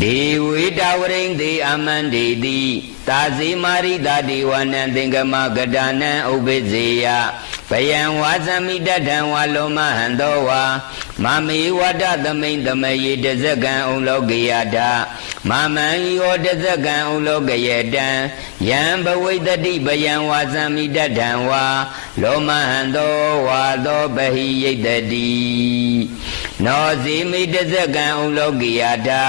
ဒေဝေတဝရိန်သေအမန္တေတိသာဇေမာရိတာဒေဝနံသင်္ကမကတာနံဥပ္ပဇေယဘယံဝါသမိတထံဝါလောမဟံသောဝါမမေဝတ္တသမိန်သမယေတဇကံဩလောကေယတာမမံယောတဇကံဩလောကယေတံယံဘဝိတတိဘယံဝါသမိတထံဝါလောမဟံသောဝါသောပဟိယိတတိနောဇေမိတဇကံဩလောကေယတာ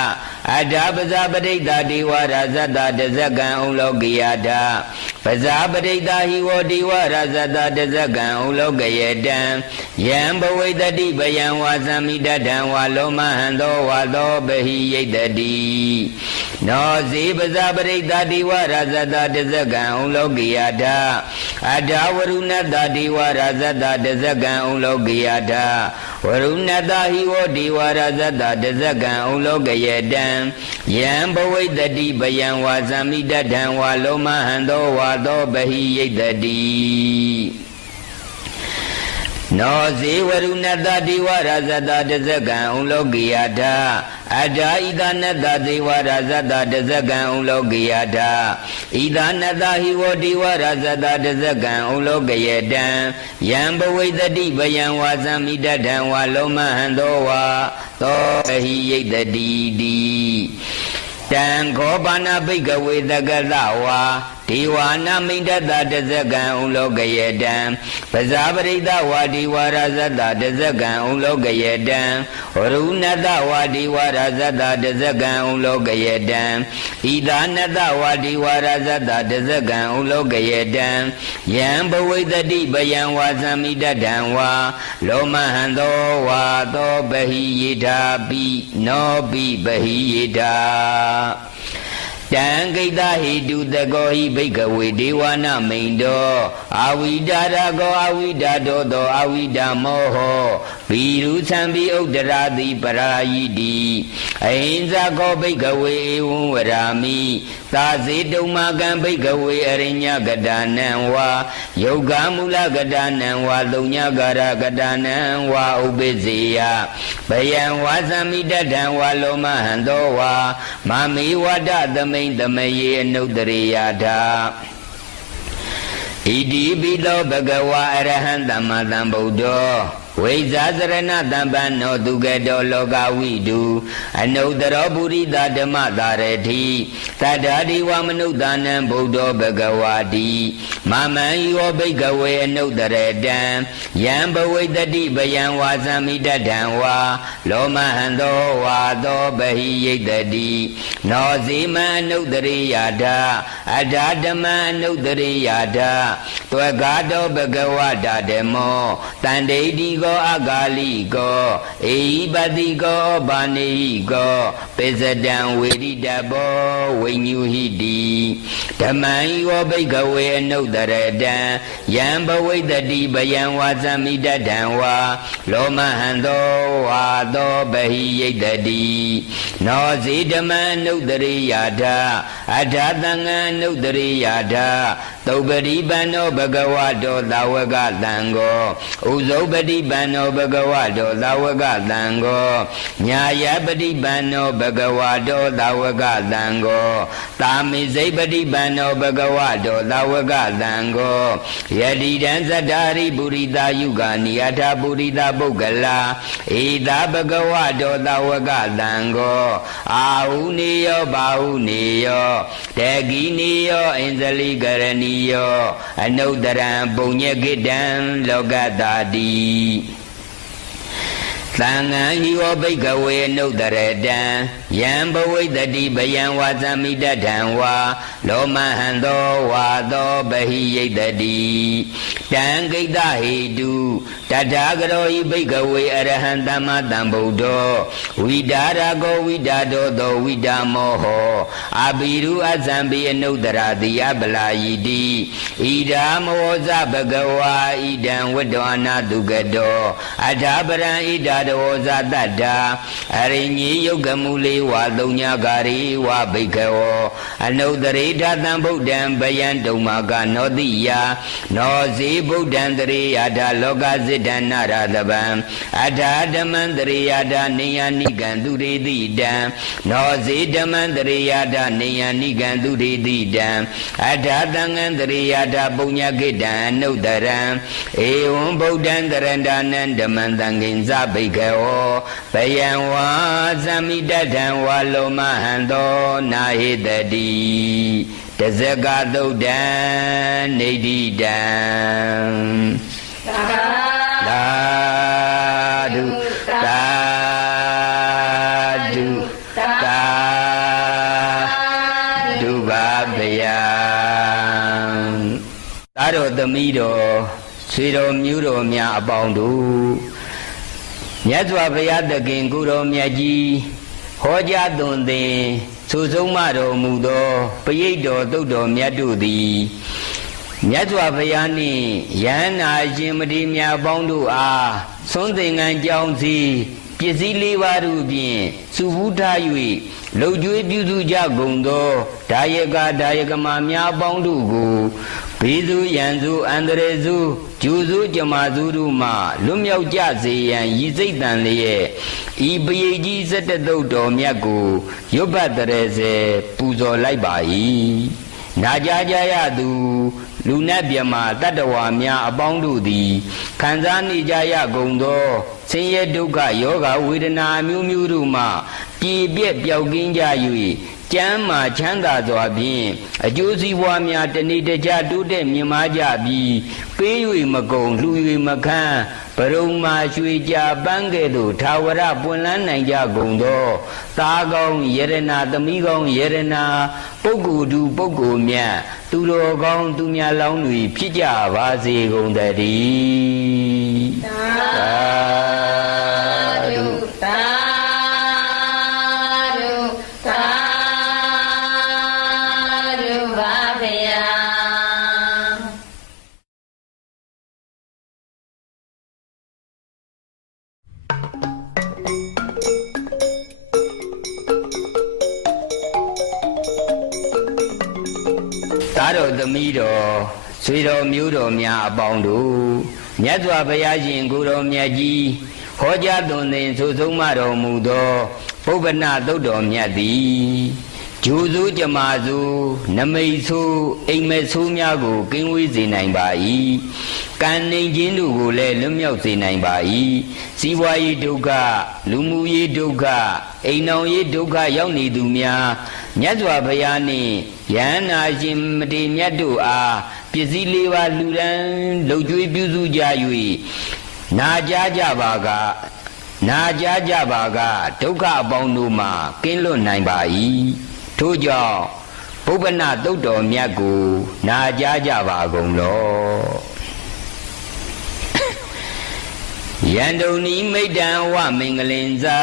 အထာပဇာပရိဒ္ဓဒေဝရာဇတတဇကံဩလောကေယတာပဇာပရိဒ္ဓဟိဝဒေဝရာဇတတဇကံဩလောကယေတံယံဘဝိတတိဘယံဝါသမိတထံဝါလောမဟံသောဝါသောပဟိယိတတိနောဇေပဇာပရိဒ္ဓဒေဝရာဇတတဇကံဩလောကေယတာအထာဝရုဏတဒေဝရာဇတတဇကံဩလောကေယတာဝရုဏတဟိဝဒေဝရာဇတတဇကံဩလောကယေတံယံဘဝိတတိဘယံဝါသမိတထံဝါလောမဟံသောဝါသောပဟိယိတတိနောဇေဝရုဏတဒေဝရာဇတတဇကံဩလောကေယတာအထာဣဒနတဒေဝရာဇတတဇကံဩလောကေယတာဣဒနတဟိဝဒေဝရာဇတတဇကံဩလောကယေတံယံဘဝိတတိဘယံဝါသမိတထံဝါလောမဟံသောဝါသောပဟိယိတတိတိတံခောပါဏဘိကဝေတကသဝါဒေဝနာမိတ္တတဇကံဩလောကယေတံပဇာပရိဒဝါဒီဝါရဇတတဇကံဩလောကယေတံဝရုဏတဝါဒီဝါရဇတတဇကံဩလောကယေတံဣဒနတဝါဒီဝါရဇတတဇကံဩလောကယေတံယံဘဝိတတိဘယံဝါသမိတထံဝါလောမဟံသောဝါသောပဟိယေတာပိနောပိပဟိယေတာတံဂိတဟိတုတကောဟိဘိကဝေဒေဝနာမိန်တောအဝိဒါရကောအဝိဒါတောသောအဝိဒါမောဟောဘီရုသံဘိဥဒ္ဒရာတိပရာယိတိအဟိဉ္ဇကောဘိကဝေဧဝံဝရာမိသာဇေတုံမကံဘိကဝေအရိညကတာနံဝါယုတ်ကမူလကတာနံဝါသုံညကာရကတာနံဝါဥပ္ပဇေယဘယံဝါသမိတထံဝါလောမဟံသောဝါမမေဝတ္တသမိန်သမယေအနုတ္တရိယတာဣတိပိသောဘဂဝါအရဟံသမ္မာသမ္ဗုဒ္ဓောဝိဇာစရဏတံပန္နောသူကတောလောကဝိတုအနုတ္တရောပုရိသဓမ္မသာရတိသတ္တာဒီဝမနုဿာနံဗုဒ္ဓောဘဂဝါတိမမံယောဘိကဝေအနုတ္တရတံယံဘဝိတတိဘယံဝါသမိတထံဝါလောမဟံသောဝါသောပဟိယိတတိနောဇေမံအနုတ္တရိယာဒအဋ္ဌဓမ္မအနုတ္တရိယာဒत्वै गातो भगवता धम्मो तंडेति को अकाली को एहिपति को बानेहि को पेसदं वेदितपो वैन्युहिति धम्मं यो भगवे अनुत्तरदं यं भवैतति भयं वासमितदं वा लोमहन्तो वातो बहियैतति नो सी धम्मं अनुत्तरियाथा अठातंगं अनुत्तरियाथा तौपरि बन्नो भगवतो तावक तंगो उजौपरि बन्नो भगवतो तावक तंगो न्यायपरि बन्नो भगवतो तावक तंगो तामिसैपरि बन्नो भगवतो तावक तंगो यदिदं सदारि पुरिता युगानि अथा पुरिता पुगला एता भगवतो तावक तंगो आहुनेयो बाहुनेयो तेगिनेयो इंजलिकरणी अनुत्तरं पुण्यगिदं लोकदाति तंगं यो भगवे अनुत्तरदं यं भवैतति भयं वासमितदं वा लोमहन्तो वातो बहियैतति तं गीता हेतु तथागतो हि भगवे अरहन्तं सम्बुद्धो विदारको विदातो विदामोहो अभिरु असम्भि अनुत्तरादि अबलायिति इदामोस भगवा इदं वदोनादुगतो अथापरं इदा တဝဇာတတ္တာအရိညေယုတ်ကမူလေးဝါသုံးညာကာရီဝါဘိကဝောအနုတရိဓာတံဗုဒ္ဓံဗယံတုံမာကနောတိယနောဇေဗုဒ္ဓံတရိယာဒလောကစိတ္တနာရတပံအထာဓမ္မံတရိယာဒနေယနိကံသူရေတိတံနောဇေဓမ္မံတရိယာဒနေယနိကံသူရေတိတံအထာသံဃံတရိယာဒပုညကိတံအနုတရံဧဝံဗုဒ္ဓံတရဏနံဓမ္မံသံဃိဇဘိကဝောဘယံဝါသမိတထံဝါလောမဟံသောနာဟိတတိတဇကသုတ်တံနေတိတံသာဓုသာဓုသာဓုပါဗျာသာတော်သမီးတော်ဆွေတော်မျိုးတော်များအပေါင်းတို့မြတ်စွာဘုရားသခင်ကိုယ်တော်မြတ်ကြီးဟောကြားသွန်သင်ဆိုဆုံးမတော်မူသောပရိတ်တော်သုတ်တော်မြတ်တို့သည်မြတ်စွာဘုရားနှင့်ယန္နာရှင်မတိများပေါင်းတို့အားသွန်သင်္ကန်းကြောင်းစီပစ္စည်းလေးပါးတို့ဖြင့်စုဝူးထား၍လှုပ်ကြွေးပြုစုကြကုန်သောဒါယကဒါယကမများပေါင်းတို့ကိုဘေးစုရန်စုအန္တရာယ်စုဂျူစုကြမာစုတို့မှလွတ်မြောက်ကြစေရန်ရည်စိတ်တန်လျက်ဤပရိတ်ကြီး17သုတ်တော်မြတ်ကိုရွတ်ပတ်တရေစေပူဇော်လိုက်ပါ၏နာကြားကြရသူလူနတ်မြမတတ္တဝါများအပေါင်းတို့သည်ခံစားနေကြရကုန်သောဆင်းရဲဒုက္ခယောဂဝေဒနာအမျိုးမျိုးတို့မှပြည့်ပြည့်ပျောက်ကင်းကြ၍ကျမ်းမာချမ်းသာစွာဖြင့်အကျိုးစီးပွားများတနေ့တခြားတိုးတက်မြင့်မားကြပြီးပေး၍မကုန်လှူ၍မခန်းဘရုံမာရွှေကြာပန်းကဲ့သို့ထာဝရပွင့်လန်းနိုင်ကြကုန်သောသားကောင်းယရနာသမီးကောင်းယရနာပုဂ္ဂိုလ်သူပုဂ္ဂိုလ်မြတ်သူတော်ကောင်းသူများလောင်းတွေဖြစ်ကြပါစေကုန်တည်းသာဓုသာဓုသာဓုပါဗျာသားတော်သမီးတော်ဆွေတော်မျိုးတော်များအပေါင်းတို့မြတ်စွာဘုရားရှင်ကိုယ်တော်မြတ်ကြီးဟောကြားသွန်သင်ဆိုဆုံးမတော်မူသောပုဗ္ဗနသုတ်တော်မြတ်သည်ဂျူစုကြမာစုနမိတ်ဆိုးအိမ်မက်ဆိုးများကိုကင်းဝေးစေနိုင်ပါ၏ကံနေခြင်းတို့ကိုလည်းလွတ်မြောက်စေနိုင်ပါ၏စီးပွားရေးဒုက္ခလူမှုရေးဒုက္ခအိမ်အောင်ရေးဒုက္ခရောက်နေသူများမြတ်စွာဘုရားနှင့်ယန္နာရှင်မတေမြတ်တို့အားပစ္စည်းလေးပါးလှူဒန်းလှုပ်ကြွေးပြုစုကြ၍နာကြားကြပါကဒုက္ခအပေါင်းတို့မှကင်းလွတ်နိုင်ပါ၏ထို့ကြောင့်ပုဗ္ဗနသုတ်တော်မြတ်ကိုနာကြားကြပါကုန်လောယန္တုန်ဤမိတ္တံဝမင်္ဂလင်္ဇာ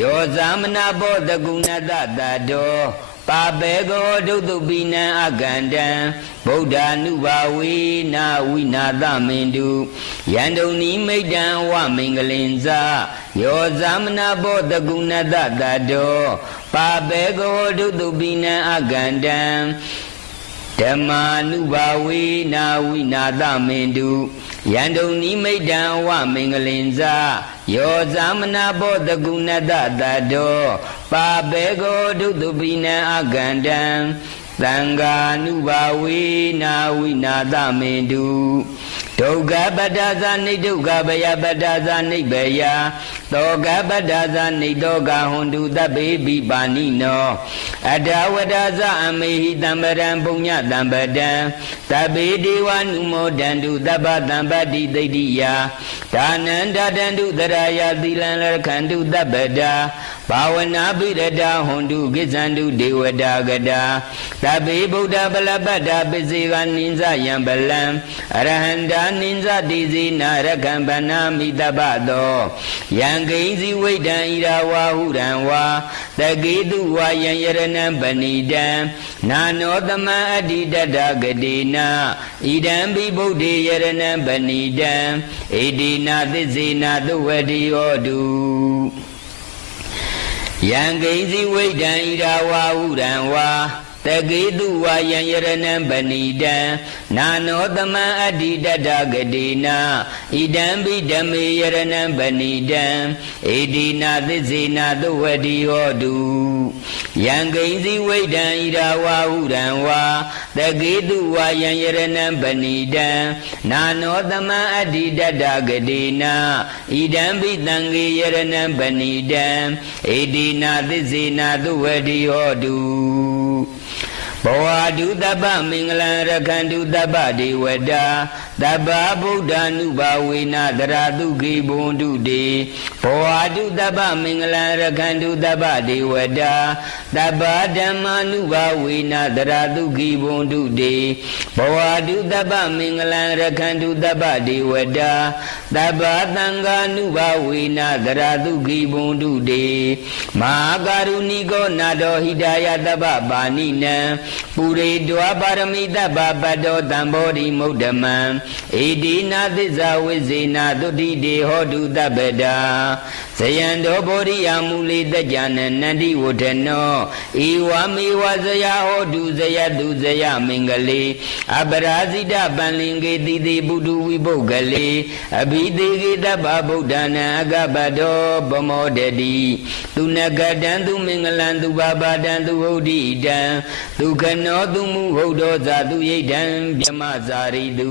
ယောဇာမနာဘောတကုဏတတတောပါပေကောဒုတုပိနံအကန္တံဗုဒ္ဓ ानु ဘာဝေနာဝိနာသမင်တုယန္တုန်ဤမိတ္တံဝမင်္ဂလင်္ဇာယောဇာမနာဘောတကုဏတတတောပါပေကောဒုတုပိနံအကန္တံဓမ္မာနုဘာဝေနာဝိနာသမင်တုယန္တုန်ဤမိတ္တံဝမင်္ဂလင်္ဇာယောဇာမနာဘောတကုဏတတတောပါပေကောဒုတုပိနံအကန္တံသံဃာနုဘာဝေနာဝိနာသမင်တုဒုက္ခပတ္တဇာနိဒုက္ခဘယပတ္တဇာနိဗ္ဗယသောကပတ္တဇာနိသောကဟွန်တုသဗ္ဗေပိပါဏိနောအတဝတ္တဇာအမေဟိတံပရံပုညတံပတံသဗ္ဗေဒေဝနုမောဒန္တုသဗ္ဗတံပတ္တိသိတ္တိယဒါနံဒါတန္တုသရယသီလံလခန္တုသဗ္ဗတာ ဘာဝနာပိရတဟွန်တုကိစ္ဆန္တုဒေဝတာကတာသဗ္ဗေဗုဒ္ဓပလပတ္တာပစ္စေကနိစ္စယံပလံအရဟန္တာနိစ္စတိစေနာရကံဗနာမိတပ္ပသောယံကိဉ္စီဝိတံဣရာဝါဟုရံဝါတကေတုဝါယံယရဏံပဏိတံနာနောသမံအတ္တိတတဂတိနာဣဒံဘိဗုဒ္ဓေယရဏံပဏိတံဣတိနာသစ္စေနာသုဝတိယောတုယံကိဉ္စီဝိတံဣရာဝါဟုရံဝါတကေတုဝါယံယရဏံပဏိတံနာနောသမံအတ္တိတတဂတိနာဣဒံဘိဓမေယရဏံပဏိတံဣတိနာသစ္စေနာသုဝတိဟောတုယံကိဉ္စီဝိတံဣရာဝါဟုရံဝါတကေတုဝါယံယရဏံပဏိတံနာနောသမံအတ္တိတတဂတိနာဣဒံဘိသံဃေယရဏံပဏိတံဣတိနာသစ္စေနာသုဝတိဟောတုဘောဝတုတပ္ပမင်္ဂလံရခန္တုတပ္ပဒေဝတာတပ္ပဗုဒ္ဓ ानु ဘာဝေနတရာတုခိဘုံတုတေဘောဝတုတပ္ပမင်္ဂလံရခန္တုတပ္ပဒေဝတာတပ္ပဓမ္မာနုဘာဝေနတရာတုခိဘုံတုတေဘောဝတုတပ္ပမင်္ဂလံရခန္တုတပ္ပဒေဝတာတပ္ပသံဃာနုဘာဝေနတရာတုခိဘုံတုတေမဟာကာရုဏိကောနာတောဟိတယတပ္ပပါဏိနံပုရိတောပါရမိတပ္ပပတ္တောတံဘောဓိမုဒ္ဓမံဣတိနာသစ္စာဝိဇေနာသုတိတေဟောတုတပ္ပတာဇယံတောဘောဓိယမူလေတကြနနန္တိဝဋ္ဌနောဧဝမေဝဇယဟောတုဇယတုဇယမင်္ဂလေအပရာဇိတပန္လင်္ကေတိတိပုတုဝိပုဂ္ဂလေအဘိသေကေတပ္ပဗုဒ္ဓနာအကပတောဗမောတတိသူနကတံသူမင်္ဂလံသူဘာပါတံသူဟုတ်တိတံသူခနောသူမူဟုတ်တော်ဇာသူယိတံပြမဇာရိတု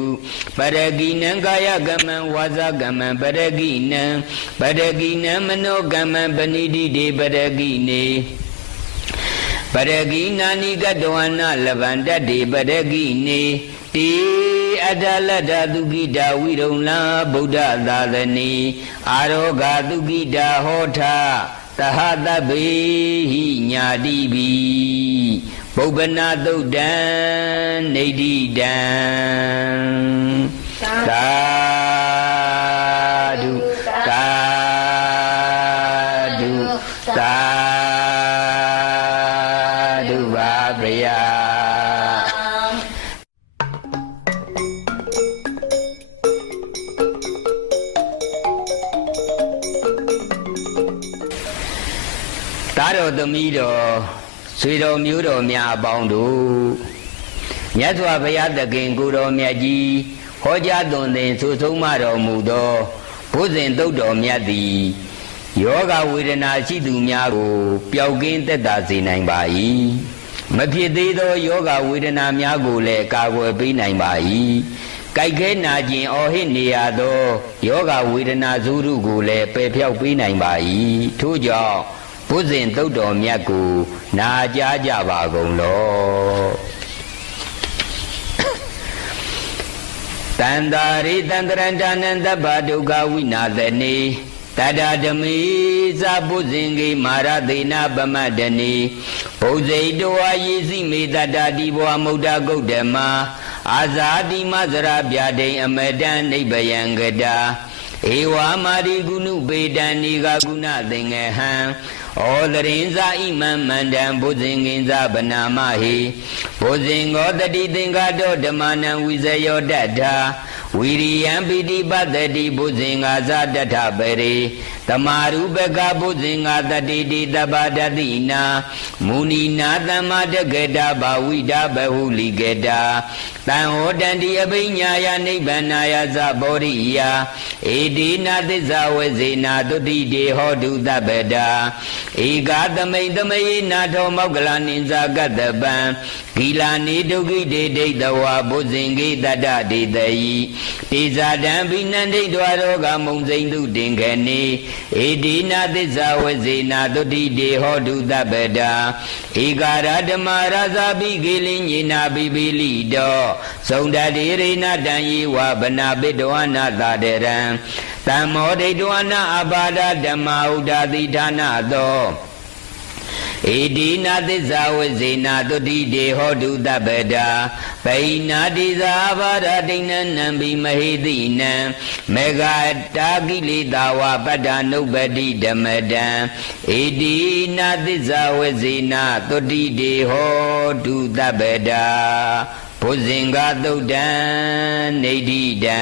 ပရဂိနံကာယကမ္မံဝါစာကမ္မံပရဂိနံပရဂိနံမနောကမ္မံပဏိတိတေပရဂိနေပရဂိနာနိကတဝနာလဗန္တတေပရဂိနေတေအတ္တလတ္တသုခိတာဝိရုံလာဗုဒ္ဓသာသနေအာရောဂသုခိတာဟောထသဟတဗ္ဗေဟိညာတိပိပုပ္ပနာသုတ်တံနေတိတံသာဓုသာဓုသာဓုပါဗျာသာတော်သမီးတော်ဆွေတော်မျိုးတော်များအပေါင်းတို့မြတ်စွာဘုရားသခင်ကိုယ်တော်မြတ်ကြီးဟောကြားသွန်သင်ဆိုဆုံးမတော်မူသောဘုဇင်သုတ်တော်မြတ်သည်ယောဂဝေဒနာရှိသူများကိုပျောက်ကင်းသက်သာစေနိုင်ပါ၏မဖြစ်သေးသောယောဂဝေဒနာများကိုလည်းကာကွယ်ပေးနိုင်ပါ၏ကြိုက်ခဲနာကျင်အော်ဟစ်နေရသောယောဂဝေဒနာဇုရုကိုလည်းပယ်ဖြောက်ပေးနိုင်ပါ၏ထို့ကြောင့်ဘုဇင်သုတ်တော်မြတ်ကိုနာကြားကြပါကုန်လောတန္တာရိတန္တရန္တနန္တဗဒုက္ခဝိနာသနေတတဓမိသဘုဇင်ကေမာရသေနပမတ္တနေဘုဇိတောယေစီမေတ္တာတိဘောမုဒ္ဒဂုတ်တမအာဇာတိမဇရာပြဒိအမတံနိဗ္ဗယံကတာဧဝမာရိကုဏုပေတံနိဂကုဏသင်္ငဟံဩသရင်ဇာဣမံမန္တံဘုဇင်ကင်္ဇဗနာမဟိဘုဇင်္ဂောတတိသင်္ဃတောဓမ္မနံဝိဇယောတတ္ထာဝိရိယံပိတိပတ္တိဘုဇင်္ဂါဇာတထပရိတမာရုပကဘုဇင်္ဂါတတိတိတပ္ပတတိနာမုဏိနာသမ္မာတက္ကတာဘာဝိတာဘဟုလိကတာတံဟောတန္တိအဘိညာယနိဗ္ဗာနာယသဘောရိယဧတိနာသစ္စာဝေဇေနာတုတိတေဟောတုတပ္ပတာဧကသမိန်သမယေနာထောမောက္ကလနိဇာကတ္တပံဂီလာနိဒုက္ခိတေဒိဋ္ဌဝါဘုဇင်္ဂေတတ္တဒေတယိတေဇာတံဘိနန္ဒိတ္တဝရောဂမုံစိန်တုတင်ခေနေ ဧဒီနာသစ္စာဝဇေနာတုတိတေဟောတုတပ္ပတာဧကာရဓမ္မရာဇာပိကေလိညေနာပိပိလိတောသုံတတိရိဏတံယေဝဗနာပိတဝနာသာတရံတမ္မောဒိဋ္ဌဝနာအပါဒဓမ္မဥဒ္ဒတိဌာနသောဧဒီနာသစ္စာဝဇေနာတုတိတေဟောတုတပ္ပတာပိနာတိဇာဘာရဒိဏနံပိမဟိတိနံမေဃတာကိလေသာဝပတ္တနုပတိဓမ္မတံဧဒီနာသစ္စာဝဇေနာတုတိတေဟောတုတပ္ပတာဘုဇင်္ဂသုတ်တံနေဋ္ဌိတံ